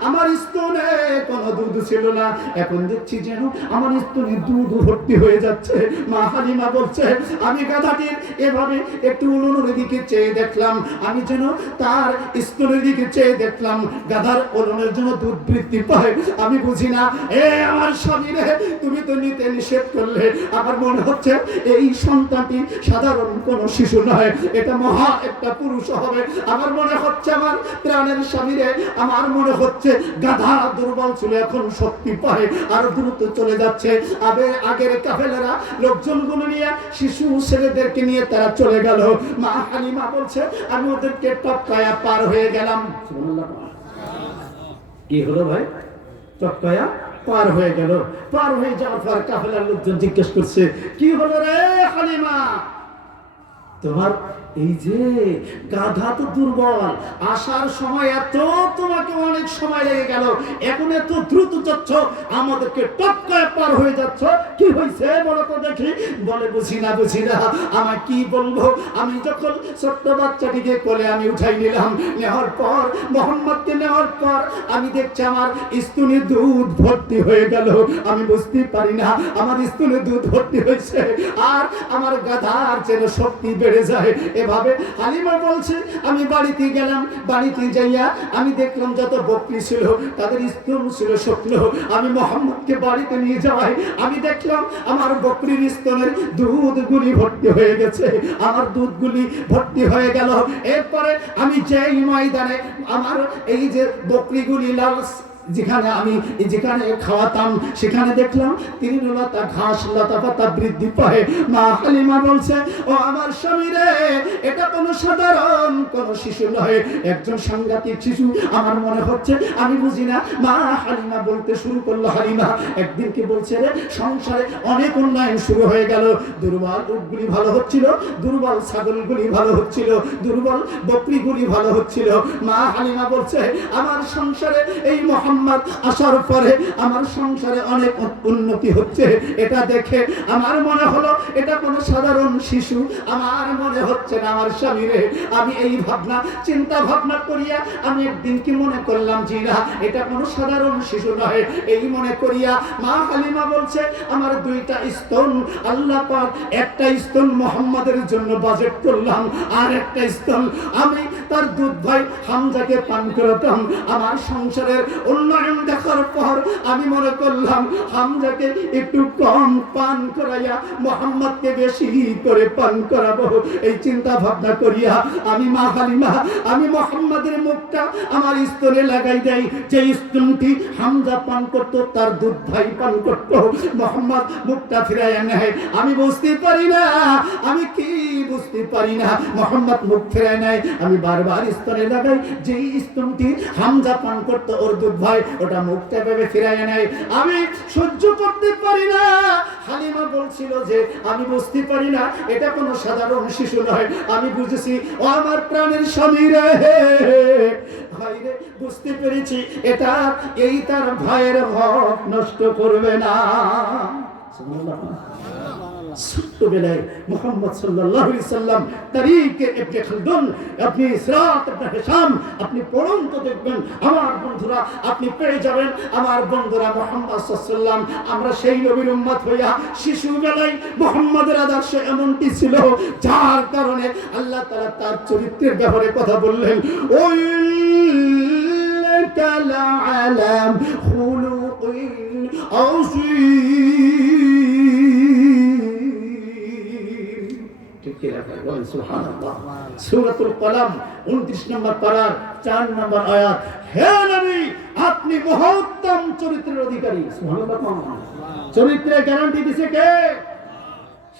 আমার স্তনে কোনো দুধ ছিল না, এখন দেখছি যেন আমার স্তনে দুধ ভর্তি হয়ে যাচ্ছে। মা হালিমা বলছে, আমি গাধাটির এভাবে একটু উলুনের দিকে চেয়ে দেখলাম, আমি যেন তার স্তনের দিকে চেয়ে দেখলাম, গাধার উলুনের জন্য দুধ বৃদ্ধি পায়, আমি বুঝি না। এ আমার স্বামী রে, তুমি তো নিতে নিষেধ করলে, আমার মনে হচ্ছে এই সন্তানটি সাধারণ কোন শিশু নয়, এটা মহা একটা পুরুষ হবে। আমার মনে হচ্ছে আমার প্রাণের স্বামী রে, আমার মনে হচ্ছে গাধা দুর্বল ছিল, এখন শক্তি পায় আর দ্রুত চলে যাচ্ছে। আগের কাফেলারা লোকজনগুলো নিয়ে, শিশু ছেলেদেরকে নিয়ে তারা চলে গেল। মা হালিমা বলছে, আমি ওদেরকে টপকায়া পার হয়ে গেলাম। কি হলো ভাই? টপকায়া পার হয়ে গেল। পার হয়ে যাওয়ার পর কাফেলার লোকজন জিজ্ঞেস করছে, কি হলো রে হালিমা, তোমার এই যে গাধা তো দুর্বল, আসার সময় এত তোমাকে অনেক সময় লেগে গেল, এখন এত দ্রুত যাচ্ছ, আমাদেরকে টপকায় পার হয়ে যাচ্ছ, কি হয়েছে বলো তো দেখি। বলে, বুঝি না, আমার কি বলবো, আমি যখন ছোট্ট বাচ্চাটিকে কোলে আমি উঠাই নিলাম, নেওয়ার পর মোহাম্মদকে নেওয়ার পর আমি দেখছি আমার স্তনে দুধ ভর্তি হয়ে গেল, আমি বুঝতে পারি না আমার স্তনে দুধ ভর্তি হয়েছে, আর আমার গাধার যেন শক্তি বেড়ে যায়। এভাবে হালিমা বলছে, আমি বাড়িতে গেলাম, বাড়িতে যাইয়া আমি দেখলাম যত বকরি ছিল তাদের স্তন ছিল শুকনো, আমি মোহাম্মদকে বাড়িতে নিয়ে যাওয়াই আমি দেখলাম আমার বকরির স্তনের দুধগুলি ভর্তি হয়ে গেছে, আমার দুধগুলি ভর্তি হয়ে গেল। এরপরে আমি যেই ময়দানে আমার এই যে বকরিগুলি লাল যেখানে খাওয়াতাম, সেখানে দেখলাম তৃণলতা ঘাস লতা পাতা বৃদ্ধি পায়। মা হালিমা বলছে, ও আমার স্বামী রে, এটা কোনো সাধারণ কোন শিশু নয়, একজন সাংঘাতিক শিশু, আমার মনে হচ্ছে, আমি বুঝি না। মা হালিমা বলতে শুরু করলো, হালিমা একদিন কি বলছে রে, সংসারে অনেক উন্নয়ন শুরু হয়ে গেল, দুর্বল উটগুলি ভালো হচ্ছিল, দুর্বল ছাগলগুলি ভালো হচ্ছিল, দুর্বল বকরিগুলি ভালো হচ্ছিল। মা হালিমা বলছে, আমার সংসারে এই মোহাম্মদ আসার পরে আমার সংসারে অনেক উন্নতি হচ্ছে, এটা দেখে আমার মনে হলো এটা কোনো সাধারণ শিশু, আমার মনে হচ্ছে না আমার স্বামী রে। আমি এই চিন্তা ভাবনা করিয়া আমি একদিন কি মনে করলাম, জি না, এটা কোনো সাধারণ শিশু নয়, এই মনে করিয়া মা হালিমা বলছে, আমার দুইটা স্তন আল্লাহ পাক, একটা স্তন মোহাম্মদের জন্য বাজেট করলাম, আর একটা স্তন আমি তার দুধ ভাই হামজাকে পান করাতাম। আমার সংসারের উন্নয়ন দেখার পর আমি মনে করলাম হামজাকে একটু কম পান করাইয়া মোহাম্মদকে বেশি করে পান করাবো। এই চিন্তা ভাবনা করিয়া আমি মা হালিমা, আমি মোহাম্মদের মুখটা আমার স্তনে লাগাই দেই, যে স্তনটি হামজা পান করত তার দুধ ভাই পান করত, মোহাম্মদ মুখটা ফিরাইয়া নেয়। আমি বুঝতে পারি না, আমি কি বুঝতে পারি না, মোহাম্মদ মুখ ফিরায় নেয়, আমি বারবার স্তনে লাগাই, যেই স্তনটি হামজা পান করত ওর দুধ ভাই, ওটা মুখটা ভেবে ফিরাইয়া নেয়, আমি সহ্য করতে পারি না। হালিমা বলছিল যে আমি বুঝতে পারি না, এটা কোনো সাধারণ শিশু নয়, আমি বুঝেছি ও আমার প্রাণের স্বামী রে, ভাই রে, বুঝতে পেরেছি এটা এই তার ভাইয়ের হক নষ্ট করবে না। ছোট্টবেলায় মুহাম্মদ সাল্লাল্লাহু আলাইহি সাল্লাম তারিকে ইবনে খালদুন, আপনি সিরাত ইবনে হিশাম আপনি পড়ুন তো দেখবেন আমার বন্ধুরা, আপনি পেয়ে যাবেন আমার বন্ধুরা, মুহাম্মদ সাল্লাল্লাহু আলাইহি সাল্লাম, আমরা সেই নবীর উম্মত হইয়া শিশুবেলায় মুহাম্মদের আদর্শ এমনটি ছিল, যার কারণে আল্লাহ তাআলা তার চরিত্রের ব্যাপারে কথা বললেন, ওই ইন্নাকা লাআলা খুলুকিন আযীম। ঠিক কি না বলেন সুবহানাল্লাহ। সূরাতুল কলম 29 নম্বর পারার 4 নম্বর আয়াত। হে নবী, আপনি মহত্তম চরিত্রের অধিকারী। সুবহানাল্লাহ। চরিত্রের গ্যারান্টি দিছে কে?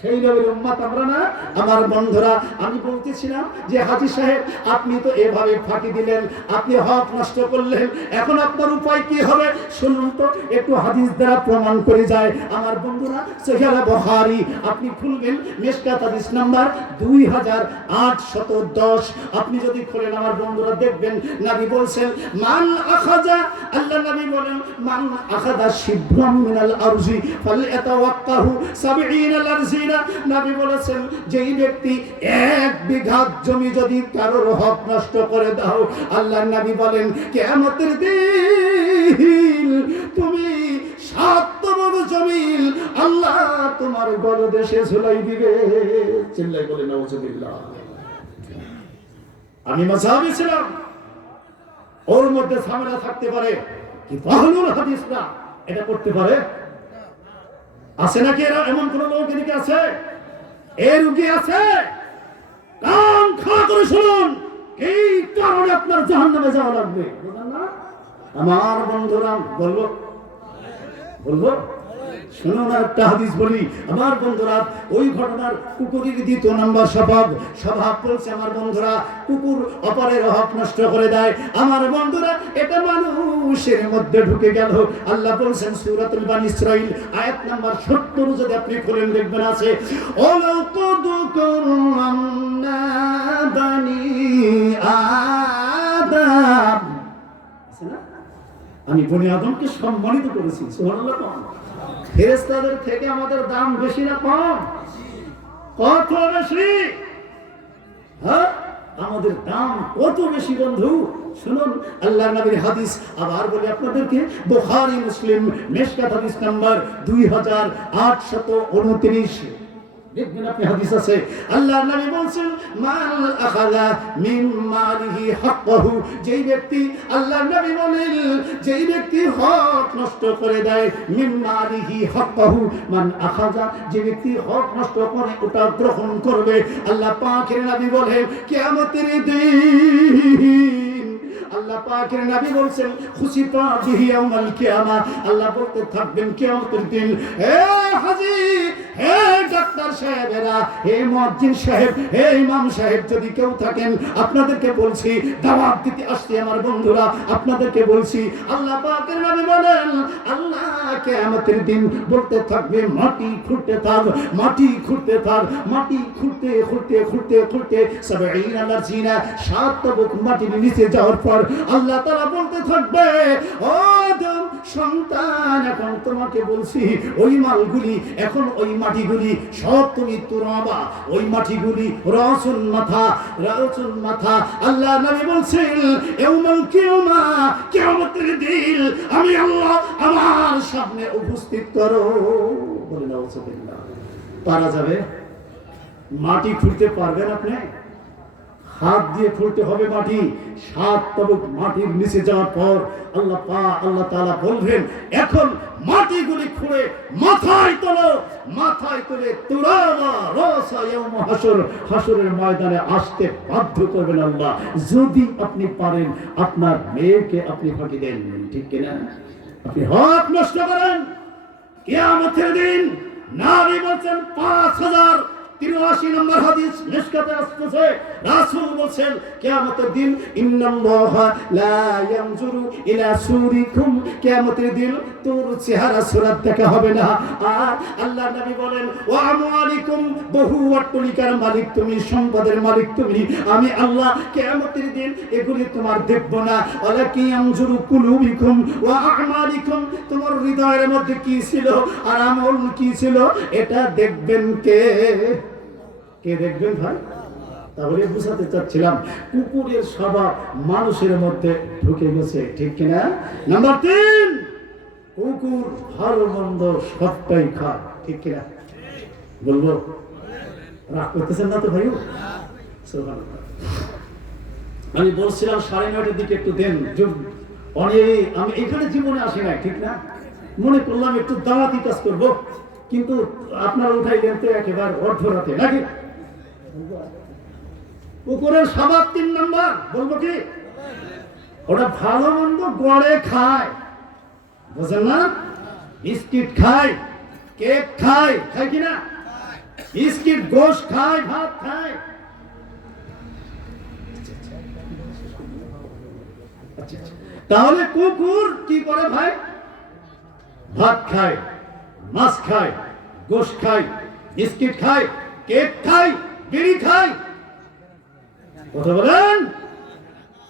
সেই নবীর উম্মত আমরা না? আমার বন্ধুরা, আমি বলতেছিলাম যে হাজী সাহেব আপনি তো এভাবে ফাঁকি দিলেন, আপনি হক নষ্ট করলেন, এখন আপনার উপায় কি হবে? শুনুন তো, একটু হাদিস দ্বারা প্রমাণ করে যায়। আমার বন্ধুরা, সহিহ বুখারী আপনি খুলবেন, মিশকাত হাদিস নাম্বার 2810 আপনি যদি খোলেন আমার বন্ধুরা দেখবেন নবী বলছেন মান আখাযা, আল্লাহ নবী বলেন মান আখাযা শিবরাম মিনাল আরজি ফালয়াতাওয়াক্কাহু 70 আরজি। নবী বলেছেন যেই ব্যক্তি 1 বিঘা জমি যদি কারোর হক নষ্ট করে দাও, আল্লাহর নবী বলেন কিয়ামতের দিন তুমি 7 বড় জমিন আল্লাহ তোমার গলদেশে ঝুলাই দিবে। চিল্লাই বলে নাউজুবিল্লাহ। আমি মাযহাবী ছিলাম, ওর মধ্যে ঝামেলা থাকতে পারে, কিন্তু আহলুল হাদিসরা এটা করতে পারে? আছে নাকি এমন কোন লোক এদিকে আছে? এর রুগী আছে? কান খাড়া করে শুনুন, এই কারণে আপনার জাহান্নামে যাওয়া লাগবে। বুঝলেন না? আমার বন্ধুরা, বলবো শুনুন, একটা হাদিস বলি আমার বন্ধুরা। ওই ঘটনার কুকুরের 2 নম্বর স্বভাব বলছে আমার বন্ধুরা, কুকুর অপরের হক নষ্ট করে দেয়। আমার বন্ধুরা, এটা মানুষের মধ্যে ঢুকে গেল। আল্লাহ বলছেন সূরাতুল বানী ইসরাঈল আয়াত নাম্বার 70 যদি আপনি খুলেন দেখবেন আছে ওয়ালাকাদ কাররামনা বানী আদম। আছে না? আমি বনি আদমকে সম্মানিত করেছি। সুবহানাল্লাহ। ফেরেশতাদের থেকে আমাদের দাম বেশি না কম? কত বেশি? হ্যাঁ, আমাদের দাম কত বেশি বন্ধু। শুনুন আল্লাহর নবীর হাদিস আবার বলি আপনাদেরকে, বুখারী মুসলিম মিশকাত হাদিস নাম্বার 2829 দেখবেন আপনি হাদিস আছে। আল্লাহর নবী বলেন মান আখাযা মিন মালিহি হাক্কাহু, যেই ব্যক্তি, আল্লাহর নবী বলেন যেই ব্যক্তি হক নষ্ট করে দেয়, মিন মালিহি হাক্কাহু, মান আখাযা, যে ব্যক্তি হক নষ্ট করে ওটা গ্রহণ করবে। আল্লাহ পাকের নবী বলেন কিয়ামতের দিন আল্লাহ পাকের নবী বলেন খুশিতা বিহি ইয়াউমাল কিয়ামা, আল্লাহ বলতে থাকবেন কিয়ামতের দিন, হে হাজী, হে ডাক্তার সাহেবেরা, হে মুয়াজ্জিন সাহেব, হে ইমাম সাহেব যদি কেউ থাকেন, আপনাদেরকে বলছি, দাওয়াত দিতে আসছি আমার বন্ধুরা, আপনাদেরকে বলছি, আল্লাহ পাকের নবী বলেন আল্লাহ কিয়ামতের দিন বলতে থাকবে মাটি খুঁড়তে থাক, মাটি খুঁড়তে থাক, মাটি খুঁড়তে খুঁড়তে খুঁড়তে খুঁড়তে 70 আরজিনা 7 তবক মাটির নিচে যাওয়ার পর আল্লাহ তাআলা বলতে থাকবে ও আদম সন্তান, এখন তোমাকে বলছি ওই মালগুলি, এখন ওই মাটিগুলি সব তুমি তুরাবা, ওই মাটিগুলি রাসুল মাথা, রাসুল মাথা। আল্লাহ নবী বলছেন ইয়াউমুল কিয়ামা, কিয়ামতের দিন আমি আল্লাহ আমার সামনে উপস্থিত করো। বলে নাউজুবিল্লাহ। পারা যাবে? মাটি খুঁড়তে পারবেন আপনি? হাত দিয়ে খুঁড়তে হবে মাটি। 7 তবক মাটির নিচে যাওয়ার পর আল্লাহ তাআলা বলবেন এখন মাটিগুলি খুঁড়ে মাথায় তোলো, মাথায় তুলে তুরাবা রাসা ইয়াউম হাসর, হাসরের ময়দানে আসতে বাধ্য করবেন আল্লাহ। যদি আপনি পারেন আপনার মেয়েকে আপনি ফাঁকি দেন, ঠিক কিনা? আপনি হক নষ্ট করেন, কিয়ামতের দিন নবী বলেন 5083 নম্বর হাদিস মিশকাতে আসছে, রাসূল বলেন কিয়ামতের দিন ইন্নাল্লাহা লা ইয়ানজুরু ইলা সুরিকুম, কিয়ামতের দিন তোর চেহারা সুরাত দেখা হবে না। আর আল্লাহর নবী বলেন ওয়া আমওয়ালিকুম, বহু অট্টালিকার মালিক তুমি, সম্পদের মালিক তুমি, আমি আল্লাহ কিয়ামতের দিন এগুলি তোমার দেখব না। ওয়ালাকি ইয়ানজুরু কুলুবিকুম ওয়া আমালিকুম, তোমার হৃদয়ের মধ্যে কি ছিল আর আমল কি ছিল এটা দেখবেন কে? কে দেখবেন ভাই? তাহলে বুঝাতে চাচ্ছিলাম কুকুরের স্বভাব মানুষের মধ্যে ঢুকে গেছে, ঠিক কিনা? নাম্বার 3, কুকুর ভালো মন্দ সবটাই খায়, ঠিক কিনা? বলবো? রাগ করতেছেন না তো ভাই? আমি বলছিলাম 9:30 দিকে একটু দেন, আমি এখানে জীবনে আসি নাই, ঠিক না? মনে করলাম একটু দাওয়াতি কাজ করব, কিন্তু আপনারা উঠাইলেন তো একেবারে অর্ধরাতে, নাকি? পুকুরের সাবাব 3 নাম্বার, বলবো কি? ওটা ভালো মন্দ গড়ে খায়, বুঝেন না? বিস্কিট খায়, কেক খায়, খায় কিনা? বিস্কিট, গোশ খায়, ভাত খায়। তাহলে কুকুর কি করে ভাই? ভাত খায়, মাছ খায়, গোশ খায়, বিস্কিট খায়, কেক খায়, বিড়ি খায়, কথা বলেন?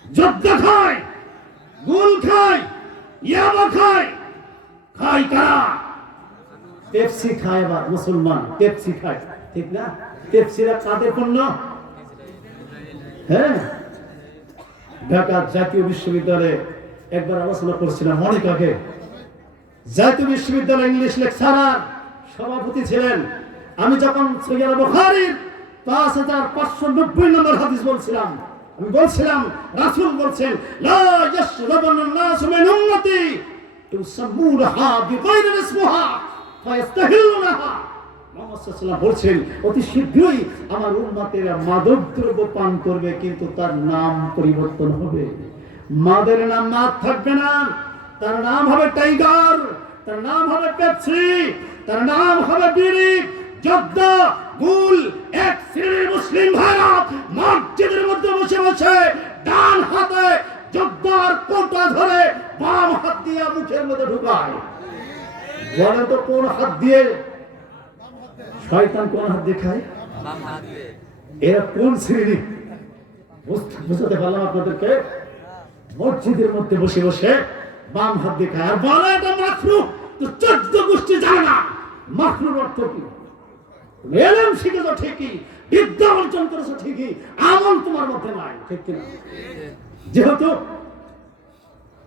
জর্দা খায়, গুল খায়, ইয়াবা খায়, খায় কারা? পেপসি খায়। আবার মুসলমান পেপসি খায়, ঠিক না? পেপসিরা কাদের পণ্য? হ্যাঁ, ঢাকা জাতীয় বিশ্ববিদ্যালয়ে একবার আলোচনা করছিলাম অনেক আগে। জাতীয় বিশ্ববিদ্যালয় ইংলিশ লেকচারার সভাপতি ছিলেন। আমি যখন সহিহ বুখারীর 5590 নম্বর হাদিস বলছিলাম, আমি বলছিলাম রাসূল বলছেন, লা ইয়াশরাবান নাস মিন উম্মতি ইউসাম্মুনাহা বিগাইরি ইসমুহা ফায়াস্তাহিলুনাহা। মুহাম্মদ সাল্লাল্লাহু আলাইহি ওয়াসাল্লাম বলছেন, অতি শীঘ্রই আমার উম্মতেরা মাদক দ্রব্য পান করবে, কিন্তু তার নাম পরিবর্তন হবে। মাদের নাম মাদ থাকবে না, তার নাম হবে টাইগার, তার নাম হবে পেপসি, তার নাম হবে বিড়ি, জর্দা, গুল। এক শ্রেণীর মুসলিম ভাইরা মসজিদের মধ্যে বসে বসে ডান হাতে জর্দার কোটা ধরে বাম হাত দিয়ে মুখের মধ্যে ঢুকায়। বলে তো কোন হাত দিয়ে? শয়তান কোন হাত দিয়ে খায়? বাম হাত দিয়ে। এরা কোন শ্রেণী? বুঝতে পারলাম আপনাদেরকে? মসজিদের মধ্যে বসে বসে বাম হাত দিয়ে খায়, আর বলে এটা মাকরুহ। তো 14 গোষ্ঠী জানে না মাকরুহর অর্থ কি। এলম শিখেছো ঠিকই, বিদ্যা অর্জন করেছো ঠিকই, আমল তোমার মধ্যে নাই, ঠিক কিনা? যেহেতু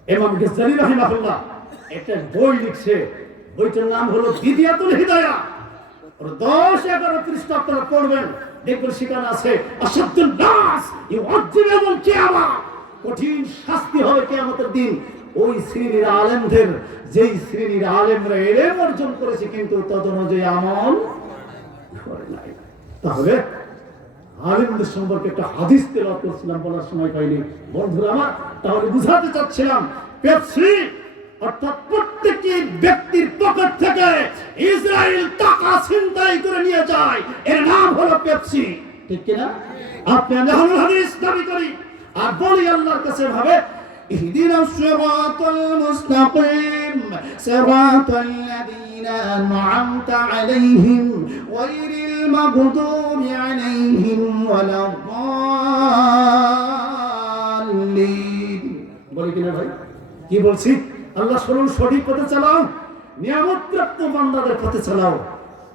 ইমাম গাজ্জালী রাহিমাহুল্লাহ একটা বই লিখছে, বইটার নাম হলো বিদিয়াতুল হিদায়াহ। 10-11 পৃষ্ঠা আপনারা পড়বেন, দেখবেন সেখানে আছে আসাদুন নাস ইউআযযিবুল কিয়ামা, কঠিন শাস্তি হবে কিয়ামতের দিন ওই শ্রেণীর আলেমদের, যেই শ্রেণীর আলেমরা ইলম অর্জন করেছে কিন্তু তদনুযায়ী আমল করে নাই। তাহলে আলেমদের সম্পর্কে একটা হাদিস তেলাওয়াত করছিলাম, বলার সময় পাইনি বন্ধুরা আমার। তাহলে বুঝাতে চাচ্ছিলাম, পেপসি অর্থাৎ প্রত্যেকটি ব্যক্তির পকেট থেকে ইসরায়েল টাকা ছিনতাই করে নিয়ে যায়, এর নাম হলো পেপসি, ঠিক কিনা? আপনি আমি আহলুল হাদিস দাবি করি আর বলি আল্লাহর কাছে ভাবে, ইহদিনাস সিরাতাল মুস্তাকিম সিরাতাল লাযীনা আন'আমতা আলাইহিম গায়রিল মাগদুবি আলাইহিম ওয়ালাদ-দাল্লিন। বলি কিনা ভাই? কি বলছি? আল্লাহ সঠিক পথে চালাও, নিয়ামতপ্রাপ্ত বান্দাদের পথে চালাও,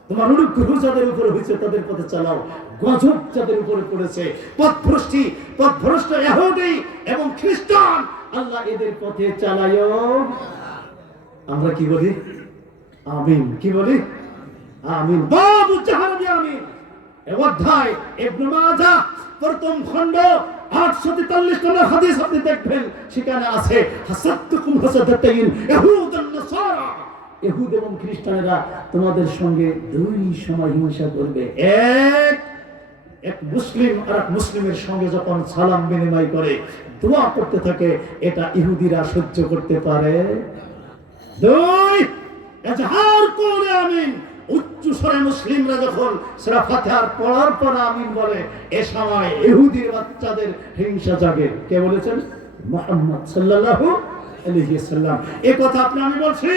তোমার অনুগ্রহ যাদের উপরে হয়েছে তাদের পথে চালাও, গজব যাদের উপরে পড়েছে, পথভ্রষ্ট ইহুদি এবং খ্রিস্টান, আল্লাহ এদের পথে চালায়ো। আমরা কি বলি? আমিন। কি বলি? আমিন। বাবু জাহারবি আমিন। এই অধ্যায় ইবনে মাজাহ প্রথম খণ্ড 843 নম্বর হাদিস আপনি দেখবেন, সেখানে আছে হাসাদতুকুম হাসাদাতাইন ইহুদান নাসারা, ইহুদ এবং খ্রিস্টানেরা তোমাদের সঙ্গে দুই সময় হিংসা করবে। এক মুসলিম আর এক মুসলিমের সঙ্গে যখন সালাম বিনিময় করে দোয়া করতে থাকে, এটা ইহুদিরা সহ্য করতে পারে? দুই, এজাহার করে আমিন, উচ্চ স্বরে মুসলিমরা যখন সূরা ফাতিহার পড়ার পর আমিন বলে, এ সময় ইহুদির বাচ্চাদের হিংসা জাগে। কে বলেছেন? মুহাম্মদ সাল্লাল্লাহু আলাইহি ওয়াসাল্লাম। এই কথা আমি বলছি,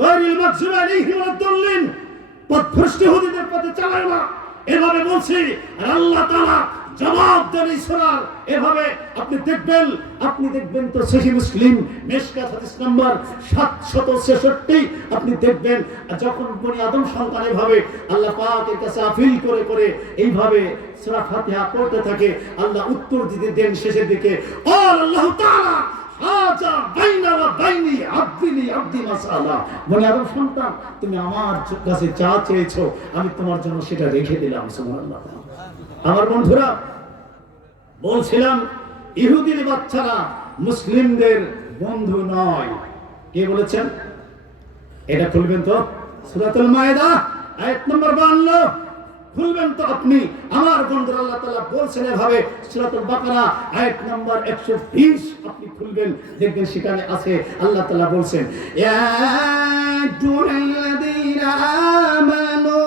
গায়রিল মাগদুবি আলাইহিম ওয়ালাদ-দাল্লিন, পথভ্রষ্ট ইহুদিদের পথে চালায় না, এভাবে বলছি। আর আল্লাহ তাআলা জবাব দেন এই সূরার এভাবে। আপনি দেখবেন তো সহিহ মুসলিম মিশকাত হাদিস নাম্বার 766, আপনি দেখবেন যখন বনি আদম সন্তান এভাবে আল্লাহ পাকের কাছে আপিল করে করে এইভাবে সূরা ফাতিহা পড়তে থাকে, আল্লাহ উত্তর দিতে দেন শেষের দিকে, আল্লাহ তাআলা হাজা বাইনা ওয়া বাইনি আব্দি আব্দি মাসালা, বনি আদম সন্তান তুমি আমার কাছে যা চেয়েছো আমি তোমার জন্য সেটা রেখে দিলাম। সুবহানাল্লাহ। আমার বন্ধুরা, বলছিলাম ইহুদির বাচ্চারা মুসলিমদের বন্ধু নয়। কে বলেছেন? এটা খুলবেন তো সূরাতুল মায়েদা আয়াত নম্বর 52 খুলবেন তো আপনি। আমার বন্ধু আল্লাহ তাআলা বলছেন এভাবে সূরাতুল বাকারা আয়াত নম্বর 120 আপনি খুলবেন, দেখবেন সেখানে আছে আল্লাহ তাআলা বলছেন ইয়া আইয়ুহাল্লাযীনা আমানু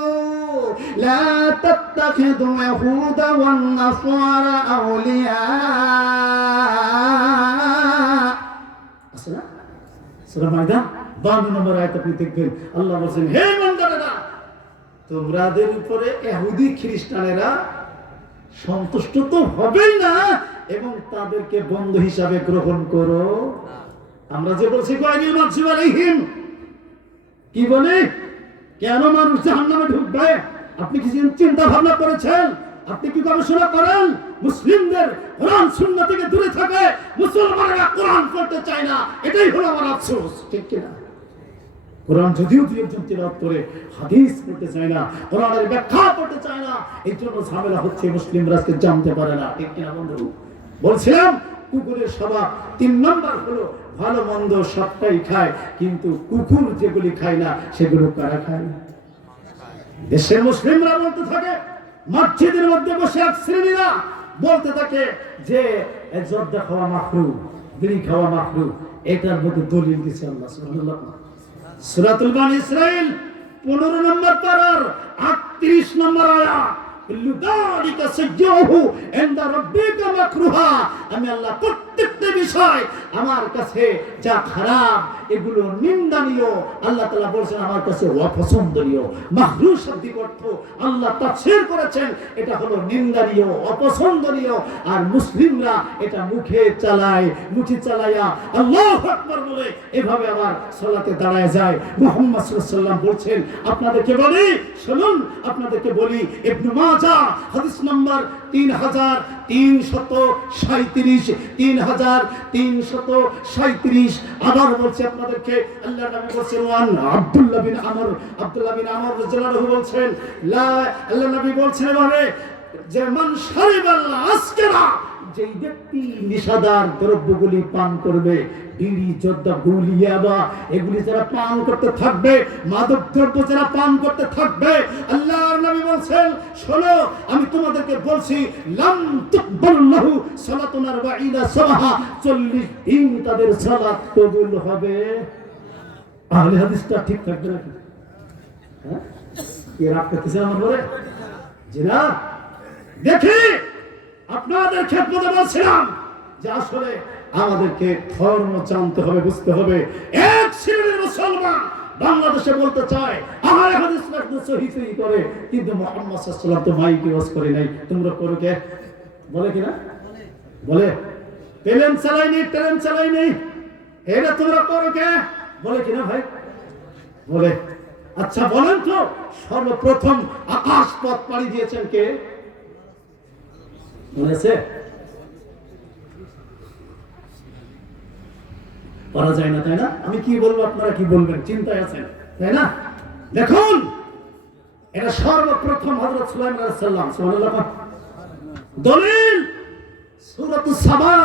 লা তাত্তাখিযু ইয়াহুদা ওয়ান নাসারা আউলিয়া। আসলে সূরা মায়েদা 52 নম্বর আয়াত আপনি দেখবেন আল্লাহ বলেন হে বান্দারা তোমাদের উপরে ইহুদি খ্রিস্টানেরা সন্তুষ্ট তো হবেই না এবং তাদেরকে বন্ধু হিসাবে গ্রহণ করো। আমরা যে বলছি গায়রুল মাগদুবি আলাইহিম, কি বলে কেন মানুষ জাহান্নামে ঢুকবে? আপনি কি চিন্তা ভাবনা করেছেন? আপনি কি গবেষণা করেন? মুসলিমদের কোরআন সুন্নাহ থেকে দূরে থাকে, মুসলমানরা কোরআন পড়তে চায় না, এটাই হলো আমার আফসোস, ঠিক কি না? কোরআন যদিও দুই একজন তিলাওয়াত করে, হাদিস পড়তে চায় না, কোরআনের ব্যাখ্যা পড়তে চায় না, এই জন্য ঝামেলা হচ্ছে, মুসলিমরা আজকে জানতে পারে না, ঠিক কিনা বন্ধু? বলছিলাম কুকুরের স্বভাব 3 নম্বর হলো ভালো মন্দ সবটাই খায়, কিন্তু কুকুর যেগুলি খায় না সেগুলো কারা খায়? দেশের মুসলিমরা বলতে থাকে, মসজিদের মধ্যে বসে এক শ্রেণীরা বলতে থাকে যে জর্দা খাওয়া মাকরুহ, বিড়ি খাওয়া মাকরুহ। এটার মধ্যে দলিল দিয়েছে আল্লাহ সুবহানাল্লাহ। সূরাতুল বানী ইসরাঈল 15 নম্বর পারার 38 নম্বর আয়াত, লিযালিকা সাইয়্যুহু ইনদা রাব্বিকা মাকরুহা। আমি আল্লাহ প্রত্যেকটা বিষয় আমার কাছে যা খারাপ এগুলো নিন্দনীয়, আল্লাহ তাআলা বলেন আমার কাছে অপছন্দনীয়। মাকরুহ শব্দের অর্থ আল্লাহ তাফসীর করেছেন এটা হলো নিন্দনীয়, অপছন্দনীয়। আর মুসলিমরা এটা মুখে চালায়, মুখে চালায়া আল্লাহু আকবার বলে এভাবে আবার সালাতে দাঁড়ায় যায়। মুহাম্মদ সাল্লাল্লাহু আলাইহি ওয়াসাল্লাম বলছেন আপনাদেরকে বলি, শুনুন আপনাদেরকে বলি, ইবনে মাজাহ হাদিস নাম্বার 3337 3337 আবার বলছে আপনাদেরকে, আল্লাহর নবী বলেছেন ওয়ান আব্দুল্লাহ বিন আমর রাদিয়াল্লাহু বলছেন আল্লাহর নবী বলছেন এভাবে যে মান শারিবাল আসকারা, যে ব্যক্তি নিশাদার দ্রব্যগুলি পান করবে, বিড়ি জর্দা গুলিয়াবা এগুলি যারা পান করতে থাকবে, মাদক দ্রব্য যারা পান করতে থাকবে, আল্লাহর নবী বলছেন শোনো আমি তোমাদেরকে বলছি লাম তুকবাল্লাহু সালাতুন 40 সাবাহা, 40 দিন তাদের সালাত কবুল হবে। আহলে হাদিসটা ঠিক থাকবে নাকি? হ্যাঁ কি রাগ করতেছে আমার বলে? জি না, দেখি আপনাদের খেদমতে বলছিলাম যে আসলে আমাদেরকে ধর্ম জানতে হবে, বুঝতে হবে। এক শ্রেণীর মুসলমান বাংলাদেশে বলতে চায় আহলে হাদিস একদম সহিহ করে, কিন্তু মুহাম্মদ সাল্লাল্লাহু আলাইহি ওয়াসাল্লাম তো মাইকে ওয়াজ করে নাই, তোমরা করো কে? বলে কিনা? বলে প্লেন চালাইনি, ট্রেন চালাইনি, এটা তোমরা করো কে? বলে কিনা ভাই? বলে। আচ্ছা বলেন তো সর্বপ্রথম আকাশ পথ পাড়ি দিয়েছেন কে? মনে আছে? পারা যায় না, তাই না? আমি কি বলবো আপনারা কি বলবেন, চিন্তায় আছেন তাই না? দেখুন এটা সর্বপ্রথম হযরত সুলাইমান আলাইহিস সালাম, সুবহানাল্লাহ। দলিল সূরাতুস সাবা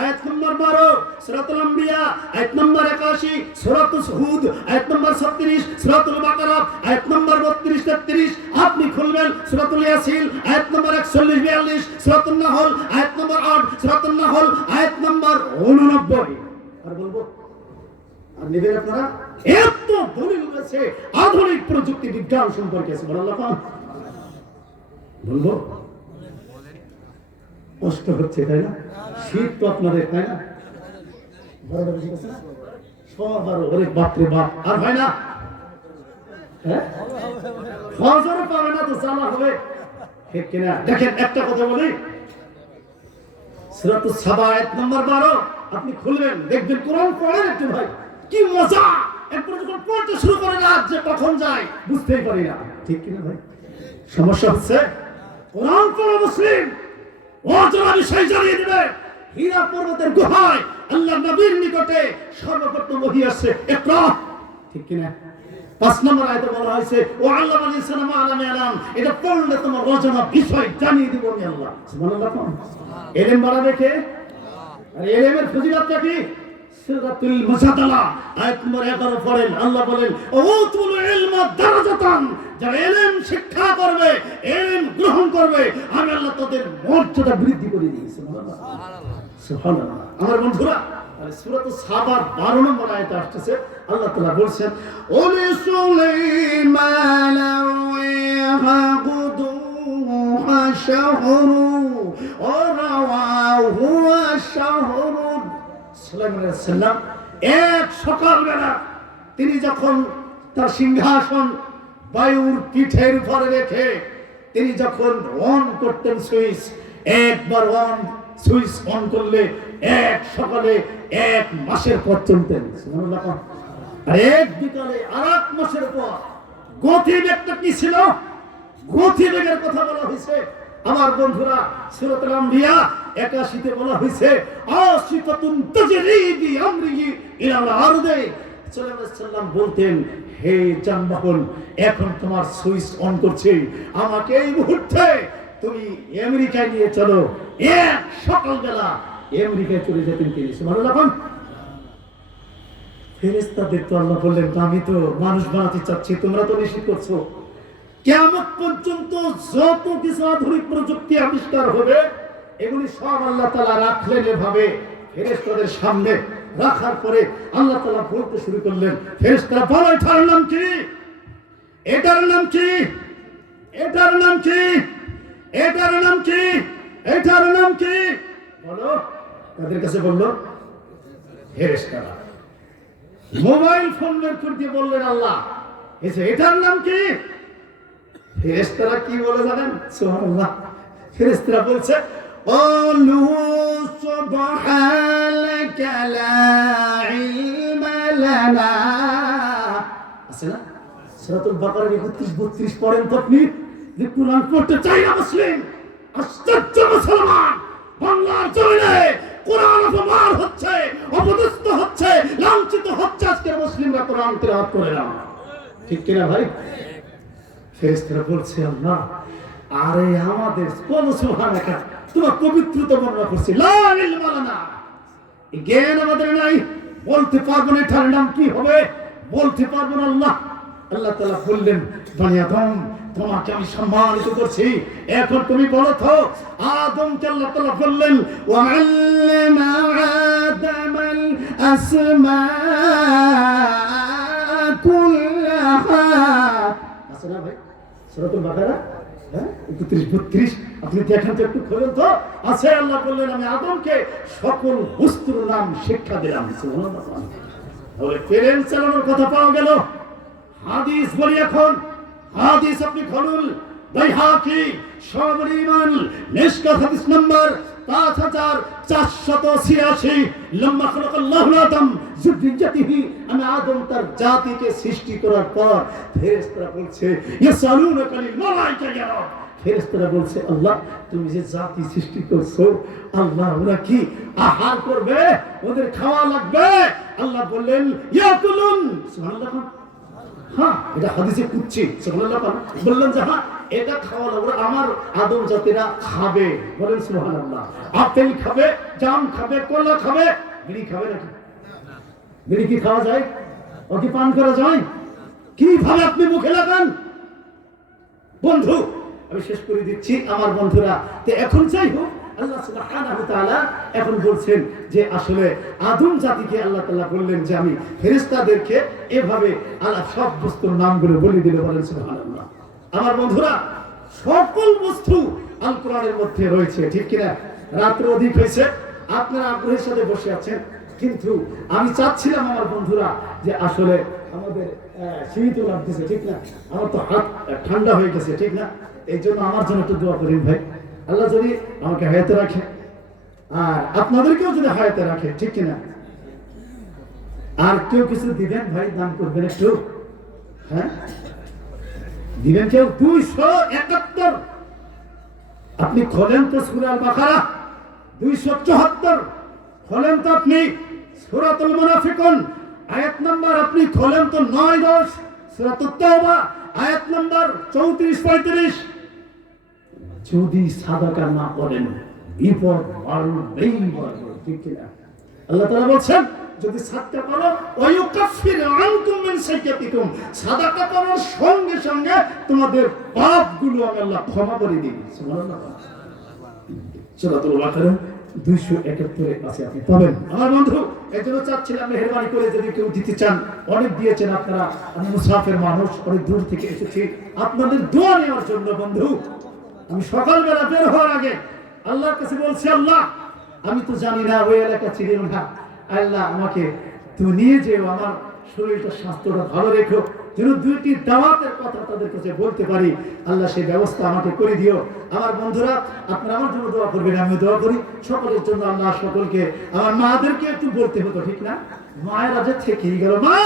আয়াত নম্বর 12, সূরাতুল আম্বিয়া আয়াত নম্বর 81, সূরাতুস হুদ আয়াত নম্বর 36, সূরাতুল বাকারা আয়াত নম্বর 32-33 আপনি খুলবেন, সূরাতুল ইয়াসিন আয়াত নম্বর 41-42, সূরাতুন নাহল আয়াত নম্বর 8, সূরাতুন নাহল আয়াত নম্বর 89। আর বলবো আর নেবেন আপনারা? এত দলিল রয়েছে আধুনিক প্রযুক্তি বিজ্ঞান সম্পর্কে, সুবহানাল্লাহ। বলবো কষ্ট হচ্ছে তাই না? শীত তো আপনাদের তাই না? বড়টা বেশি করছে না? সবার ওরে বাপরে বাপ, আর হয় না? হ্যাঁ ফজর পাবে না তো জানা হবে, ঠিক কিনা? দেখেন একটা কথা বলি, সূরাতুস সাবা আয়াত নম্বর 12 আপনি খুলবেন, দেখবেন কোরআন পড়েন একটু ভাই, কি মজা! একবার যখন পড়তে শুরু করে রাত যে কখন যায় বুঝতেই পারি না, ঠিক কিনা ভাই? সমস্যা হচ্ছে কোরআন পড়া মুসলিম অজানা বিষয় জানিয়ে দিবে। হীরা পর্বতের গুহায় আল্লাহর নবীর নিকটে সর্বপ্রথম ওহী আসছে ইকরা, ঠিক কিনা? 5 নম্বর আয়াতে বলা হয়েছে ও আল্লামা ইনসান মা আলাম আলাম, এটা পড়লে তোমার অজানা বিষয় জানিয়ে দিব আমি আল্লাহ, সুবহানাল্লাহ। ইলম বাড়াবে কে? আর ইলমের ফজিলতটা কি? সূরাতুল মুজাদালা আয়াত নম্বর 11 পড়েন। আল্লাহ বলেন উতুল ইলমা দারাজাতান, যারা ইলম শিক্ষা করবে, ইলম গ্রহণ করবে, আমি আল্লাহ তাদের মর্যাদা বৃদ্ধি করে দিই। সুবহানাল্লাহ সুবহানাল্লাহ। আমার বন্ধুরা, সূরাতুস সাবার 12 নম্বর আয়াতে আসছে আল্লাহ তাআলা বলেন ওলি সুলাইমান ওয়াহাবুদু শাহরু ওয়ারাওয়াহু শাহরু। সুলাইমান আলাইহিস সালাম এক সকালবেলা তিনি যখন তার সিংহাসন বায়ুর পিঠের উপরে রেখে তিনি যখন অন করতেন সুইচ, একবার অন সুইচ অন করলে এক সকালে এক মাসের পর চলতেন। সুবহানাল্লাহ। আর এক বিকালে আর এক মাসের পর। গতিবেগটা কি ছিল? গতিবেগের কথা বলা হয়েছে আমার বন্ধুরা। সূরাতুল আম্বিয়া 81 তে বলা হয়েছে আসিফাতুন তাজরি বিআমরিহি ইলাল আরদে। সাল্লাল্লাহু আলাইহি সাল্লাম বলতেন, হে যানবাহন, এখন তোমার সুইচ অন করছি, আমাকে এই মুহূর্তে তুমি আমেরিকায় নিয়ে চলো। এক সকালবেলা আমেরিকায় চলে যেতেন তিনি। সুবহানাল্লাহ। ফেরেশতাদের তো আল্লাহ বললেন, আমি তো মানুষ বানাতে চাচ্ছি, তোমরা তো নিষেধ করছো। কিয়ামত পর্যন্ত যত কিছু আধুনিক প্রযুক্তি আবিষ্কার হবে, এগুলি সব আল্লাহ তাআলা রাখলেন এভাবে ফেরেশতাদের সামনে। রাখার পরে আল্লাহ তাআলা বলতে শুরু করলেন, ফেরেশতারা বলো এটার নাম কি? এটার নাম কি? এটার নাম কি? এটার নাম কি? এটার নাম কি? বলো। তাদের কাছে বললো ফেরেশতারা। মোবাইল ফোন বের করে দিয়ে বললেন আল্লাহ, এটার নাম কি? ফেরেশতারা কি বলে জানেন? সুবহানাল্লাহ। ফেরেশতারা বলছে ক্বালু সুবহানাকা লা ইলমা লানা। আছে না সূরাতুল বাকারার 31-32 পড়েন তো আপনি, যে কুরআন পড়তে চাই না মুসলিম। আশ্চর্য মুসলমান, বাংলার জমিনে কোরআন অপমান হচ্ছে, অপদস্থ হচ্ছে, লাঞ্ছিত হচ্ছে আজকের মুসলিমরা কোরআন তিলাওয়াত করে না। ঠিক কিনা ভাই? ফেরেশতারা বলছে আল্লাহ, আরে আমাদের কোন সুবহানাকা, তোমার পবিত্রতা বর্ণনা করছি, লা ইলমা লানা, জ্ঞান আমাদের নাই, বলতে পারবো না এটার নাম কি হবে, বলতে পারবো না। আল্লাহ আল্লাহ তাআলা বললেন, বনি আদম, তোমাকে আমি সম্মানিত করছি, এখন তুমি বলো তো। আদমকে আল্লাহ তাআলা বললেন ওয়া আল্লামা আদামাল আসমা কুল্লাহা। আছে না ভাই সূরাতুল বাকারা 31-32? আপনি দেখেন তো, একটু খোলেন তো। আছে, আল্লাহ বললেন আমি আদমকে সকল বস্তুর নাম শিক্ষা দিলাম। সুবহানাল্লাহ। তাহলে ট্রেন চালানোর কথা পাওয়া গেল। হাদিস বলি এখন, হাদিস আপনি খুলুন, বাইহাকি শুআবুল ঈমান মিশকাত হাদিস নাম্বার 5486। লম্মা খালাকাল্লাহু আদম যুররিয়াতিহি, আমি আদম তার জাতিকে সৃষ্টি করার পর ফেরেশতারা বলছে ইয়াসালুনাকা লিল মালাইকা ইয়া রাব। ফেরেশতারা বলছে আল্লাহ, তুমি যে জাতি সৃষ্টি করছো, আল্লাহ ওরা কি আহার করবে? ওদের খাওয়া লাগবে? আল্লাহ বললেন ইয়াকুলুন। সুবহানাল্লাহ। হ্যাঁ, এটা হাদিসে কুচ্ছি। সুবহানাল্লাহ। বললেন যে হ্যাঁ, এটা খাওয়া লাগবে, আমার আদম জাতিরা খাবে। বলেন সুবহানাল্লাহ। আপেল খাবে, জাম খাবে, কলা খাবে, বিড়ি খাবে নাকি? বিড়ি কি খাওয়া যায়? ও কি পান করা যায়? কিভাবে আপনি মুখে লাগান? বন্ধু, আমি শেষ করে দিচ্ছি আমার বন্ধুরা। তো এখন যাই হোক, আল্লাহ সুবহানাহু ওয়া তাআলা এখন বলছেন যে আসলে আদম জাতিকে আল্লাহ তাআলা বললেন যে আমি ফেরেশতাদেরকে এভাবে আল্লাহ সব বস্তুর নামগুলো বলে দিলে। বলেন সুবহানাল্লাহ। আমার বন্ধুরা, সকল বস্তু আল কোরআনের মধ্যে রয়েছে, ঠিক কিনা? রাত্র অধিক হয়েছে, আপনারা আগ্রহের সাথে বসে আছেন, কিন্তু আমি চাচ্ছিলাম আমার বন্ধুরা যে আসলে আমাদের শীত লাগতেছে, ঠিক না? আমার তো হাত ঠান্ডা হয়ে গেছে, ঠিক না? এই জন্য আমার জন্য একটু দোয়া করেন ভাই। আল্লাহ যদি আমাকে হায়াতে রাখে আর আপনাদেরকেও যদি হায়াতে রাখে, ঠিক কিনা? আর কেউ কিছু দিবেন ভাই, দান করবেন একটু। হ্যাঁ দিবেন কেউ? 271 আপনি খোলেন তো সূরা আল বাকারা 274 খোলেন তো আপনি। সূরাতুল মুনাফিকুন আয়াত নাম্বার আপনি খোলেন তো 9-10। সূরাতুত তাওবা আয়াত নাম্বার 34-35। যদি সাদাকা না করেন বিপদ বাড়বেই বাড়বে, ঠিক কিনা? আল্লাহ তাআলা বলছেন যদি সাদকা করো ওয়ায়ুকাফির আনকুম মিন সাইয়্যাতিকুম, সাদাকা করার সঙ্গে সঙ্গে তোমাদের পাপগুলো আমি আল্লাহ ক্ষমা করে দিই। সুবহানাল্লাহ। সূরাতুল বাকারা 271 আছে, আপনি পাবেন। আমার বন্ধু, এজন্য চাচ্ছিলাম মেহেরবানি করে যদি কেউ দিতে চান, অনেক দিয়েছেন আপনারা, আমি মুসাফির মানুষ, অনেক দূর থেকে এসেছি আপনাদের দোয়া নেওয়ার জন্য। বন্ধু, আমি সকালবেলা বের হওয়ার আগে আল্লাহর কাছে বলছি, আল্লাহ আমি তো জানি না ওই এলাকা চিনি না, আল্লাহ আমাকে তুমি নিয়ে যেও, আমার শরীরটা স্বাস্থ্যটা ভালো রেখো, যেন দুইটি দাওয়াতের কথা তাদের কাছে বলতে পারি। আল্লাহ সেই ব্যবস্থা আমাকে করে দিও। আমার বন্ধুরা, আপনারা আমার জন্য দোয়া করবেন, আমি দোয়া করি সকলের জন্য। আল্লাহ সকলকে, আমার মাদেরকে একটু বলতে হতো, ঠিক না? মায়েরা যে থেকেই গেল, মা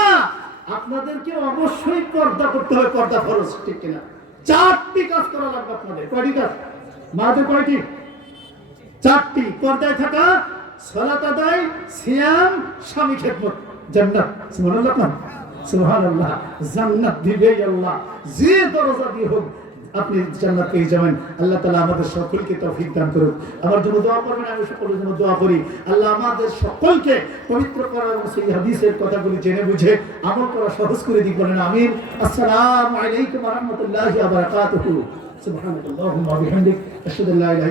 আপনাদেরকে অবশ্যই পর্দা করতে হবে, পর্দা ফরজ, ঠিক কিনা? 4টি কাজ করা লাগবে আপনাদের। কয়টি কাজ মাদের? কয়টি? 4টি। পর্দায় থাকা, সালাত আদায়, সিয়াম, স্বামী খেদমত, জান্নাত। সুবহানাল্লাহ, সুবহানাল্লাহ। জান্নাত দিবে আল্লাহ, যে দরজা দিয়ে হোক আপনি জান্নাত পেয়ে যাবেন। আল্লাহ তাআলা আমাদের সকলকে তৌফিক দান করুন। আমার জন্য দোয়া করবেন, আমি সকলের জন্য দোয়া করি। আল্লাহ আমাদের সকলকে পবিত্র করার এবং সেই হাদিসের কথাগুলি জেনে বুঝে আমল করা সহজ করে দিন, বলেন আমিন। আসসালামু আলাইকুম ওয়া রাহমাতুল্লাহি ওয়া বারাকাতুহু। সুবহানাল্লাহি ওয়া বিহামদিহি, আশহাদু আল্লা ইলাহা